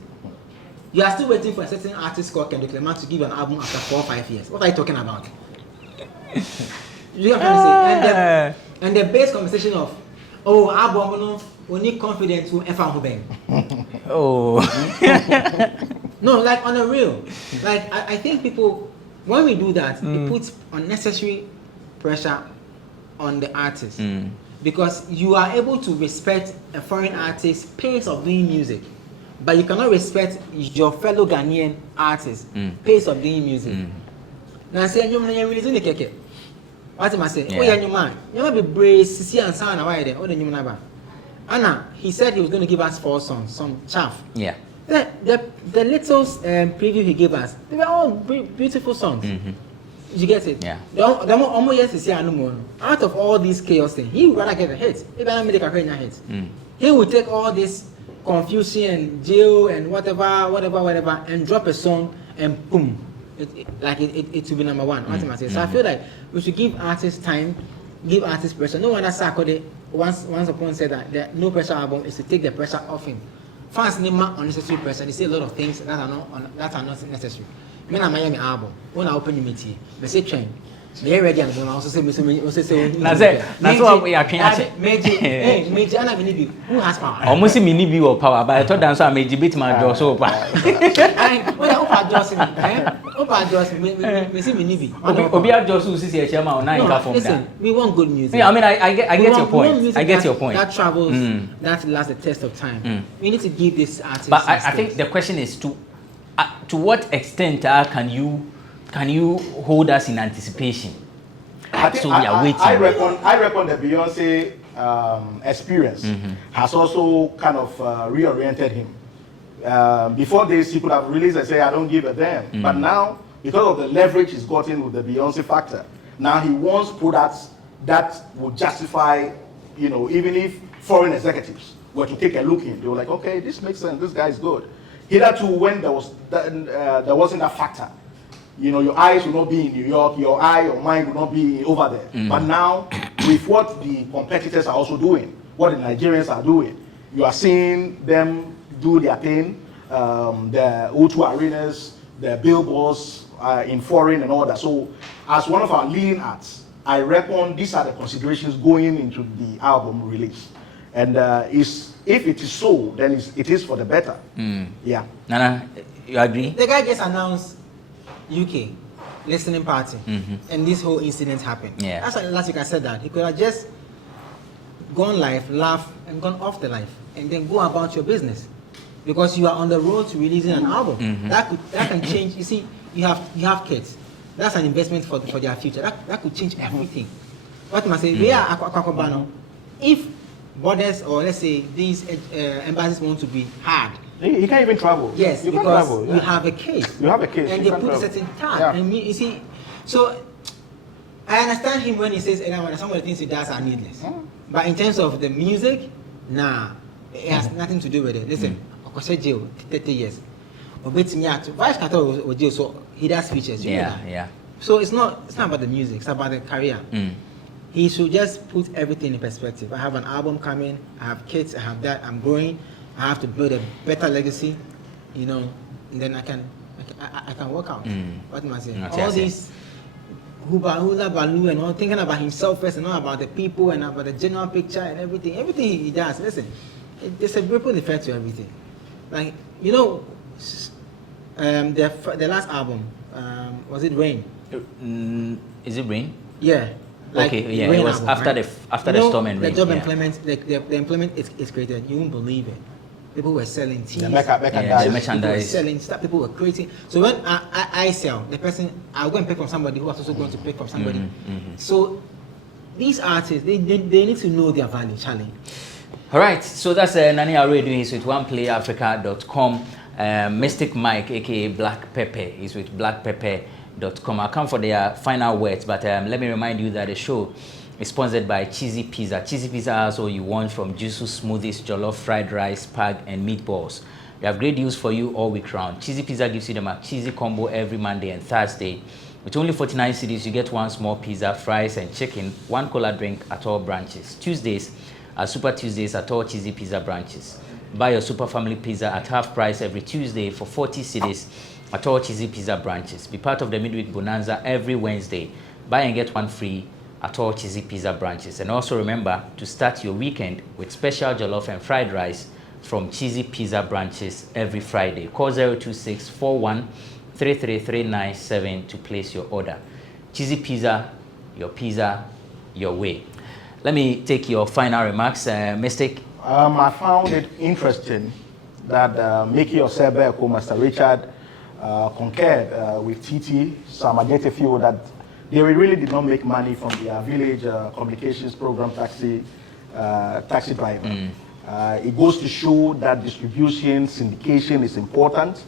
You are still waiting for a certain artist called Kendrick Lamar to give you an album after 4 or 5 years. What are you talking about? You know what I'm saying? And the base conversation of, album, we need confidence to F bang. No, like on a real. Like I think people, when we do that, it puts unnecessary pressure on the artist. Because you are able to respect a foreign artist's pace of doing music, but you cannot respect your fellow Ghanaian artist's pace of doing music. Now I say, you're releasing the keke. What am I saying? Oh, yeah, man. You might be brave, Sisi and Sana, why there? Oh, the new number. Anna, he said he was going to give us 4 songs, some chaff. Yeah. The little preview he gave us, they were all beautiful songs. You get it? Yeah. Out of all these chaos things, he would rather get a hit. He better make a hit. He would take all this confusion and jail and whatever, and drop a song and boom. It will be number one. So I feel like we should give artists time, give artists pressure. No wonder Sarkodie once upon said that no pressure album is to take the pressure off him. Fans need more unnecessary pressure. They say a lot of things that are not necessary. Me na Miami album. When I open the meeting, they say train. They ready and I also say. That's what we are trying. Major, Anna Minibi, who has power? Almost a Minibi or power, but I thought that's why I made you beat my jaw so far. When I open Joss, me see Minibi. Obia Joss who sees a chairman on listen, we want good music. Yeah, I mean, I get your point. I get your point. That travels, that lasts the test of time. We need to give this artist. But I think the question is to what extent can you hold us in anticipation? So we are waiting. I reckon the Beyonce experience has also kind of reoriented him. Before this, he could have released and say, I don't give a damn. But now, because of the leverage he's gotten with the Beyonce factor, now he wants products that would justify, even if foreign executives were to take a look in, they were like, okay, this makes sense, this guy is good. Hitherto, when there wasn't that factor, your eyes will not be in New York, your mind will not be over there. But now, with what the competitors are also doing, what the Nigerians are doing, you are seeing them do their thing, the O2 arenas, the billboards in foreign and all that. So, as one of our leading acts, I reckon these are the considerations going into the album release. And if it is so, then it is for the better. Yeah. Nana, you agree? The guy just announced UK listening party, and this whole incident happened. Yeah. That's why last week I said that he could have just gone live, laugh, and gone off the live, and then go about your business, because you are on the road to releasing an album. That can change. You see, you have kids. That's an investment for their future. That could change everything. What am I saying? We are if borders, or let's say these embassies want to be hard. You can't even travel. Yes, you because travel, you have a case. You have a case. And they put a certain tag. And you see, so I understand him when he says some of the things he does are needless. But in terms of the music, nah. It has nothing to do with it. Listen, Okoshe jail 30 years. Obetimi act. Vice Carter was jail, so he does features. You know that? Yeah. So it's not about the music. It's about the career. He should just put everything in perspective. I have an album coming. I have kids. I have that. I'm growing. I have to build a better legacy. You know, and then I can work out. What am I saying? All these hula baloo and all, thinking about himself first and not about the people and about the general picture and everything. Everything he does. Listen, there's a ripple effect to everything. Like, you know, the last album, was it Rain? Is it Rain? Yeah. Like okay, yeah, Rain it was album, after right? the storm and Rain. The job employment, the employment is created. You won't believe it. People were selling teas. the People were merchandise. selling stuff. People were creating. So when I sell, the person, I'll go and pick from somebody who was also going to pick from somebody. So these artists, they need to know their value, Charlie. All right, so that's Nani Arwe doing is with oneplayafrica.com. Mystic Mike, aka Black Pepper, is with blackpepper.com. I'll come for their final words, but let me remind you that the show is sponsored by Cheesy Pizza. Cheesy Pizza has all you want from juicy smoothies, jollof, fried rice, spag, and meatballs. We have great deals for you all week round. Cheesy Pizza gives you the McCheesy combo every Monday and Thursday. With only 49 cedis, you get one small pizza, fries, and chicken, one cola drink at all branches. Tuesdays are Super Tuesdays at all Cheesy Pizza branches. Buy your Super Family Pizza at half price every Tuesday for 40 cedis at all Cheesy Pizza branches. Be part of the midweek bonanza every Wednesday. Buy and get one free at all Cheesy Pizza branches. And also remember to start your weekend with special jollof and fried rice from Cheesy Pizza branches every Friday. Call 02641-33397 to place your order. Cheesy Pizza, your way. Let me take your final remarks, Mystic. I found it interesting that Mickey Osebe, Master Richard, concurred with TT. Some identified that they really did not make money from their village communications program taxi driver. It goes to show that distribution, syndication is important.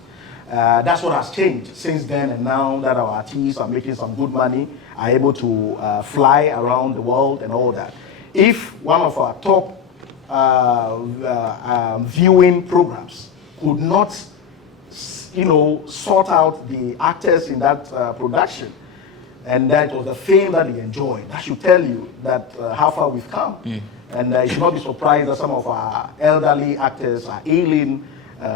That's what has changed since then, and now that our artists are making some good money, are able to fly around the world and all that. If one of our top viewing programs could not, sort out the actors in that production, and that was the fame that they enjoyed, that should tell you that how far we've come. And you should not be surprised that some of our elderly actors are ailing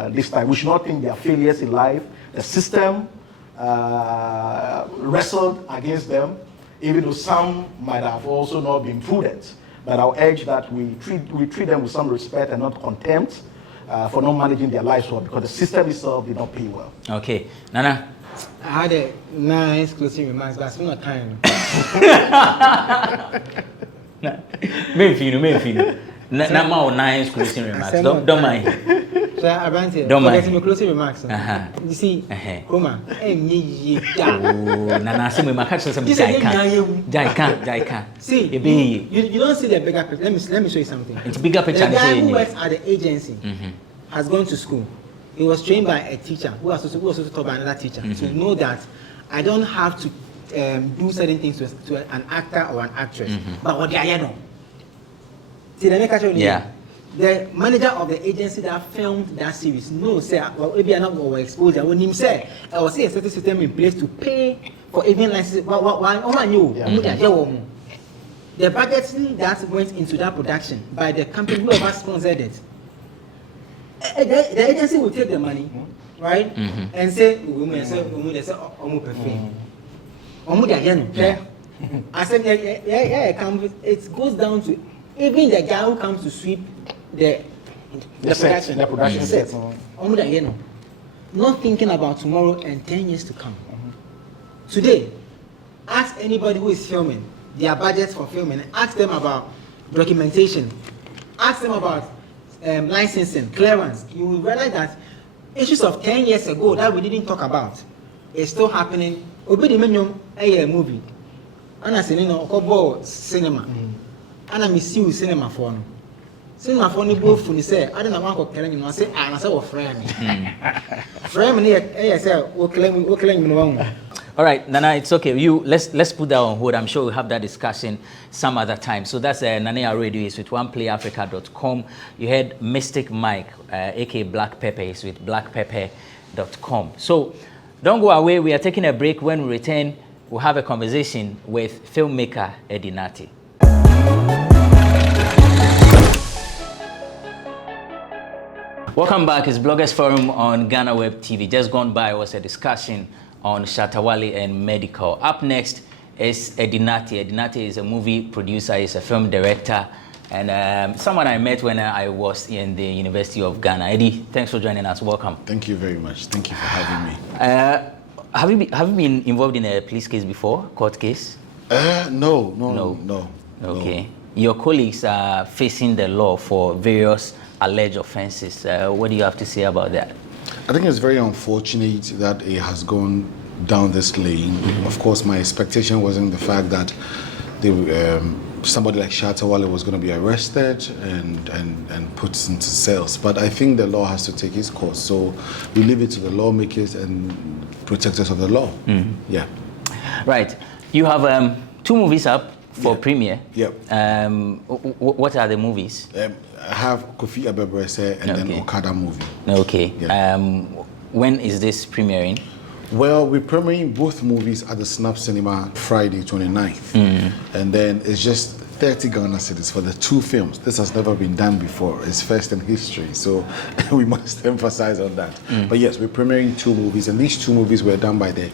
this time. We should not think they are failures in life. The system wrestled against them, even though some might have also not been prudent. But I'll urge that we treat them with some respect and not contempt for not managing their lives well, because the system itself did not pay well. Okay, Nana. I had a nice closing remarks, but it's not time. Maybe. Now, nice closing remarks. Don't mind. So Abrantepa, don't mind. My closing remarks. You see, Roma, Nana, see me catch some Jaika. See, you don't see the bigger picture. Let me show you something. It's bigger picture. The guy who works at the agency has gone to school. He was trained by a teacher who was also taught by another teacher to know that I don't have to do certain things to an actor or an actress. But what they are, see, let me catch you. Yeah. The manager of the agency that filmed that series knows, well, maybe I'm not going to expose it. When him say, I will see a certain system in place to pay for even licenses. The budgeting that went into that production by the company whoever sponsored it, the agency will take the money, right, and say, I said, it goes down to even the guy who comes to sweep the production set. Not thinking about tomorrow and 10 years to come. Today, ask anybody who is filming their budgets for filming, and ask them about documentation, ask them about licensing, clearance. You will realize that issues of 10 years ago that we didn't talk about is still happening. Obedi menyom a movie. And I say, cinema. And I miss you cinema for cinema for ni both when you say, I don't know what telling you. I say, I say, frame me. Frame me, I say, claim. All right, Nana, it's okay. Let's put that on hold. I'm sure we'll have that discussion some other time. So that's Nana Radio is with oneplayafrica.com. You heard Mystic Mike, aka Black Pepper, is with blackpepper.com. So don't go away. We are taking a break. When we return, we'll have a conversation with filmmaker Eddie Nati. Welcome back. It's Bloggers Forum on Ghana Web TV. Just gone by was a discussion on Shatta Wale and Medikal. Up next is Eddie Nati. Eddie Nati is a movie producer, he's a film director, and someone I met when I was in the University of Ghana. Eddie, thanks for joining us. Welcome. Thank you very much. Thank you for having me. Have you been involved in a police case before, court case? No. Okay. Your colleagues are facing the law for various alleged offenses. What do you have to say about that? I think it's very unfortunate that it has gone down this lane. Mm-hmm. Of course, my expectation wasn't the fact that somebody like Shatta Wale was going to be arrested and put into cells. But I think the law has to take its course. So we leave it to the lawmakers and protectors of the law. Mm-hmm. Yeah. Right. You have 2 movies up for premiere. Yep. What are the movies? I have Kofi Abebrese and then Okada movie. Okay. Yeah. When is this premiering? Well, we're premiering both movies at the Snap Cinema Friday 29th. Mm-hmm. And then it's just 30 Ghana cedis for the 2 films. This has never been done before. It's first in history. So we must emphasize on that. Mm. But yes, we're premiering 2 movies. And these 2 movies were done by the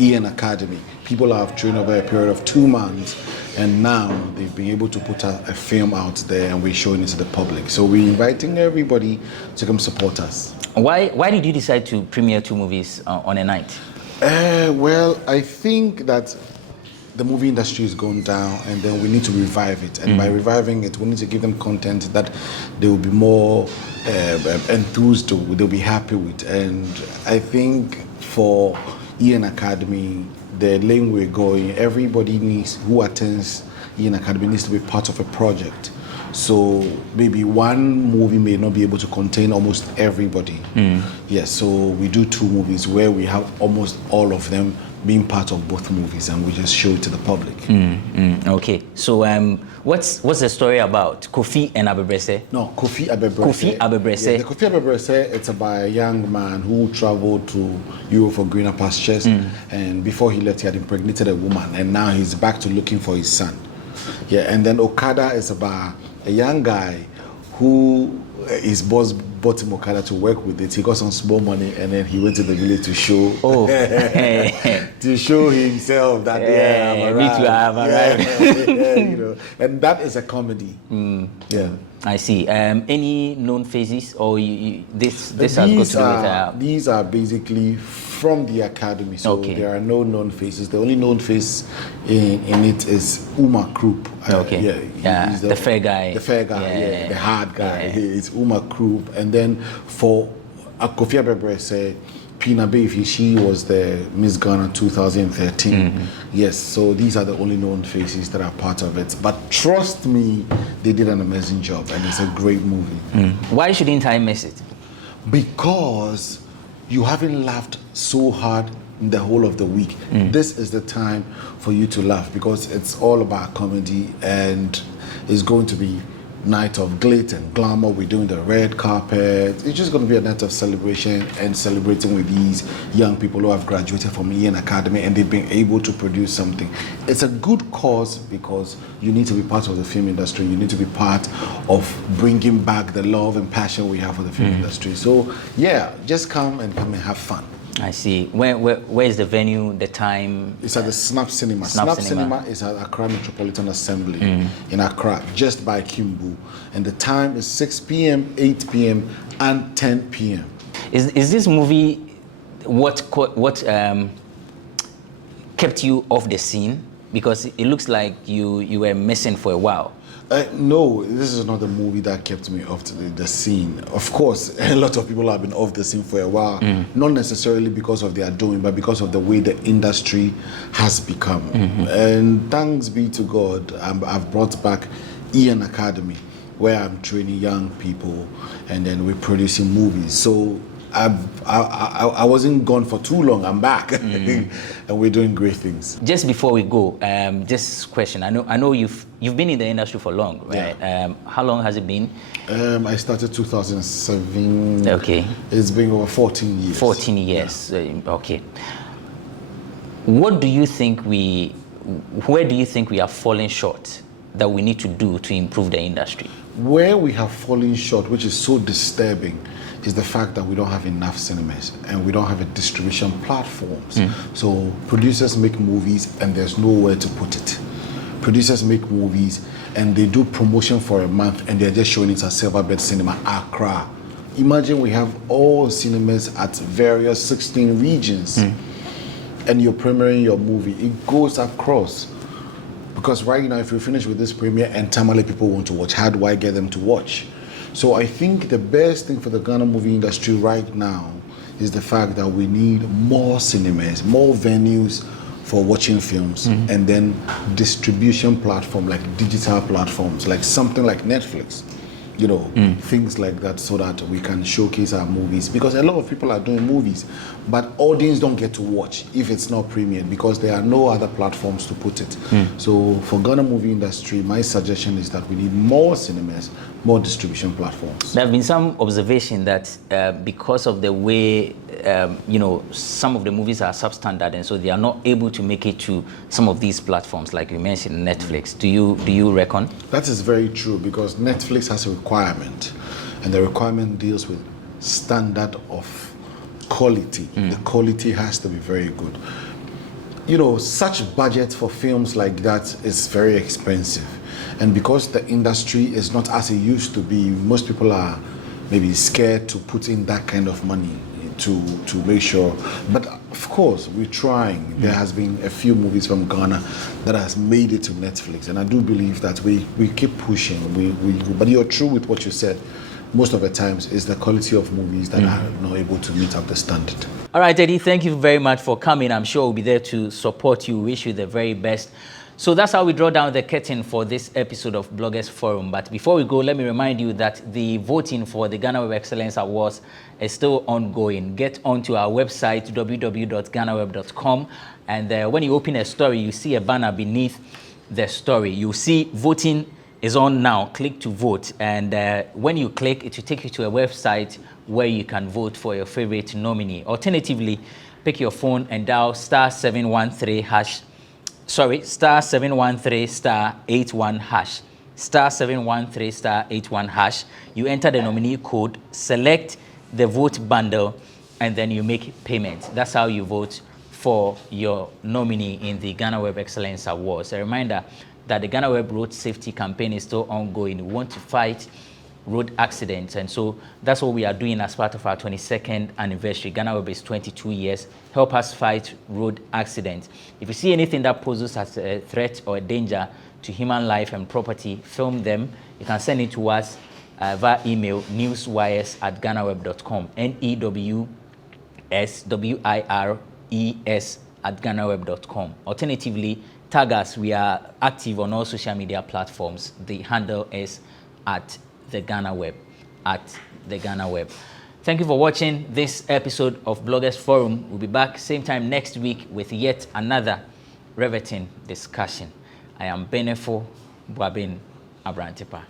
Ian Academy. People have trained over a period of 2 months, and now they've been able to put a film out there, and we're showing it to the public. So we're inviting everybody to come support us. Why did you decide to premiere 2 movies on a night? Well, I think that the movie industry has gone down, and then we need to revive it. And by reviving it, we need to give them content that they will be more enthused to, they'll be happy with. And I think for Ian Academy, the lane we're going, everybody who attends Ian Academy needs to be part of a project. So maybe one movie may not be able to contain almost everybody. Yes, so we do 2 movies where we have almost all of them being part of both movies, and we just show it to the public. Okay, so what's the story about? Kofi and Abebrese? No, Kofi Abebrese. Kofi Abebrese. Yeah, the Kofi Abebrese, it's about a young man who traveled to Europe for greener pastures, and before he left, he had impregnated a woman, and now he's back to looking for his son. Yeah, and then Okada is about a young guy who his boss bought him Okada to work with it. He got some small money, and then he went to the village to show to show himself that I'm arrived. You know, and that is a comedy. Yeah, I see. Any known faces, or this has got to do with? These are basically from the academy, so there are no known faces. The only known face in it is Uma Krupp. He's the fair guy. The fair guy, the hard guy. It's Uma Krupp. And then for Kofi Abebrese, Pina Befi, she was the Miss Ghana 2013. Yes, so these are the only known faces that are part of it. But trust me, they did an amazing job, and it's a great movie. Why shouldn't I miss it? Because you haven't laughed so hard in the whole of the week. This is the time for you to laugh, because it's all about comedy, and it's going to be night of glitter and glamour. We're doing the red carpet. It's just going to be a night of celebration, and celebrating with these young people who have graduated from Ian Academy, and they've been able to produce something. It's a good cause, because you need to be part of the film industry. You need to be part of bringing back the love and passion we have for the film industry. So yeah, just come and have fun. I see. Where is the venue, the time? It's at the Snap Cinema. Snap Cinema is at Accra Metropolitan Assembly in Accra, just by Kimbu. And the time is 6 p.m., 8 p.m., and 10 p.m. Is this movie what kept you off the scene? Because it looks like you were missing for a while. No, this is not the movie that kept me off the scene. Of course, a lot of people have been off the scene for a while, not necessarily because of their doing, but because of the way the industry has become. And thanks be to God, I've brought back Ian Academy, where I'm training young people, and then we're producing movies. So I wasn't gone for too long. I'm back, and we're doing great things. Just before we go, just question. I know you've been in the industry for long, right? Yeah. How long has it been? I started 2007. Okay. It's been over 14 years. 14 years. Yeah. Okay. Where do you think we are falling short that we need to do to improve the industry? Where we have fallen short, which is so disturbing, is the fact that we don't have enough cinemas and we don't have a distribution platforms. So producers make movies and there's nowhere to put it. Producers make movies and they do promotion for a month and they're just showing it at Silverbird Cinema, Accra. Imagine we have all cinemas at various 16 regions and you're premiering your movie. It goes across. Because right now, if we finish with this premiere and Tamale people want to watch, how do I get them to watch? So I think the best thing for the Ghana movie industry right now is the fact that we need more cinemas, more venues for watching films, and then distribution platform like digital platforms, like something like Netflix, you know, things like that, so that we can showcase our movies. Because a lot of people are doing movies, but audience don't get to watch if it's not premiered because there are no other platforms to put it. So for Ghana movie industry, my suggestion is that we need more cinemas, more distribution platforms. There have been some observation that because of the way some of the movies are substandard, and so they are not able to make it to some of these platforms, like you mentioned, Netflix. Do you reckon? That is very true, because Netflix has a requirement, and the requirement deals with standard of quality. The quality has to be very good. You know, such budget for films like that is very expensive. And because the industry is not as it used to be, most people are maybe scared to put in that kind of money to make sure. But of course, we're trying. There has been a few movies from Ghana that has made it to Netflix. And I do believe that we keep pushing. But you're true with what you said. Most of the times is the quality of movies that are not able to meet up the standard. All right, Eddie, thank you very much for coming. I'm sure we'll be there to support you. Wish you the very best. So that's how we draw down the curtain for this episode of Bloggers Forum. But before we go, let me remind you that the voting for the Ghana Web Excellence Awards is still ongoing. Get onto our website, www.ghanaweb.com, and when you open a story, you see a banner beneath the story. You see voting is on now. Click to vote, and when you click, it will take you to a website where you can vote for your favorite nominee. Alternatively, pick your phone and dial *713 hash. Star 713 star 81 hash. Star 713 star 81 hash. You enter the nominee code, select the vote bundle, and then you make payment. That's how you vote for your nominee in the Ghana Web Excellence Awards. A reminder that the Ghana Web Road Safety Campaign is still ongoing. We want to fight road accidents, and so that's what we are doing as part of our 22nd anniversary. Ghana Web is 22 years. Help us fight road accidents. If you see anything that poses as a threat or a danger to human life and property, film them. You can send it to us via email, newswires@ghanaweb.com, newswires@ghanaweb.com. Alternatively, tag us. We are active on all social media platforms. The handle is @the Ghana Web, @the Ghana Web. Thank you for watching this episode of Bloggers Forum. We'll be back same time next week with yet another riveting discussion. I am Benefo Abrantepa.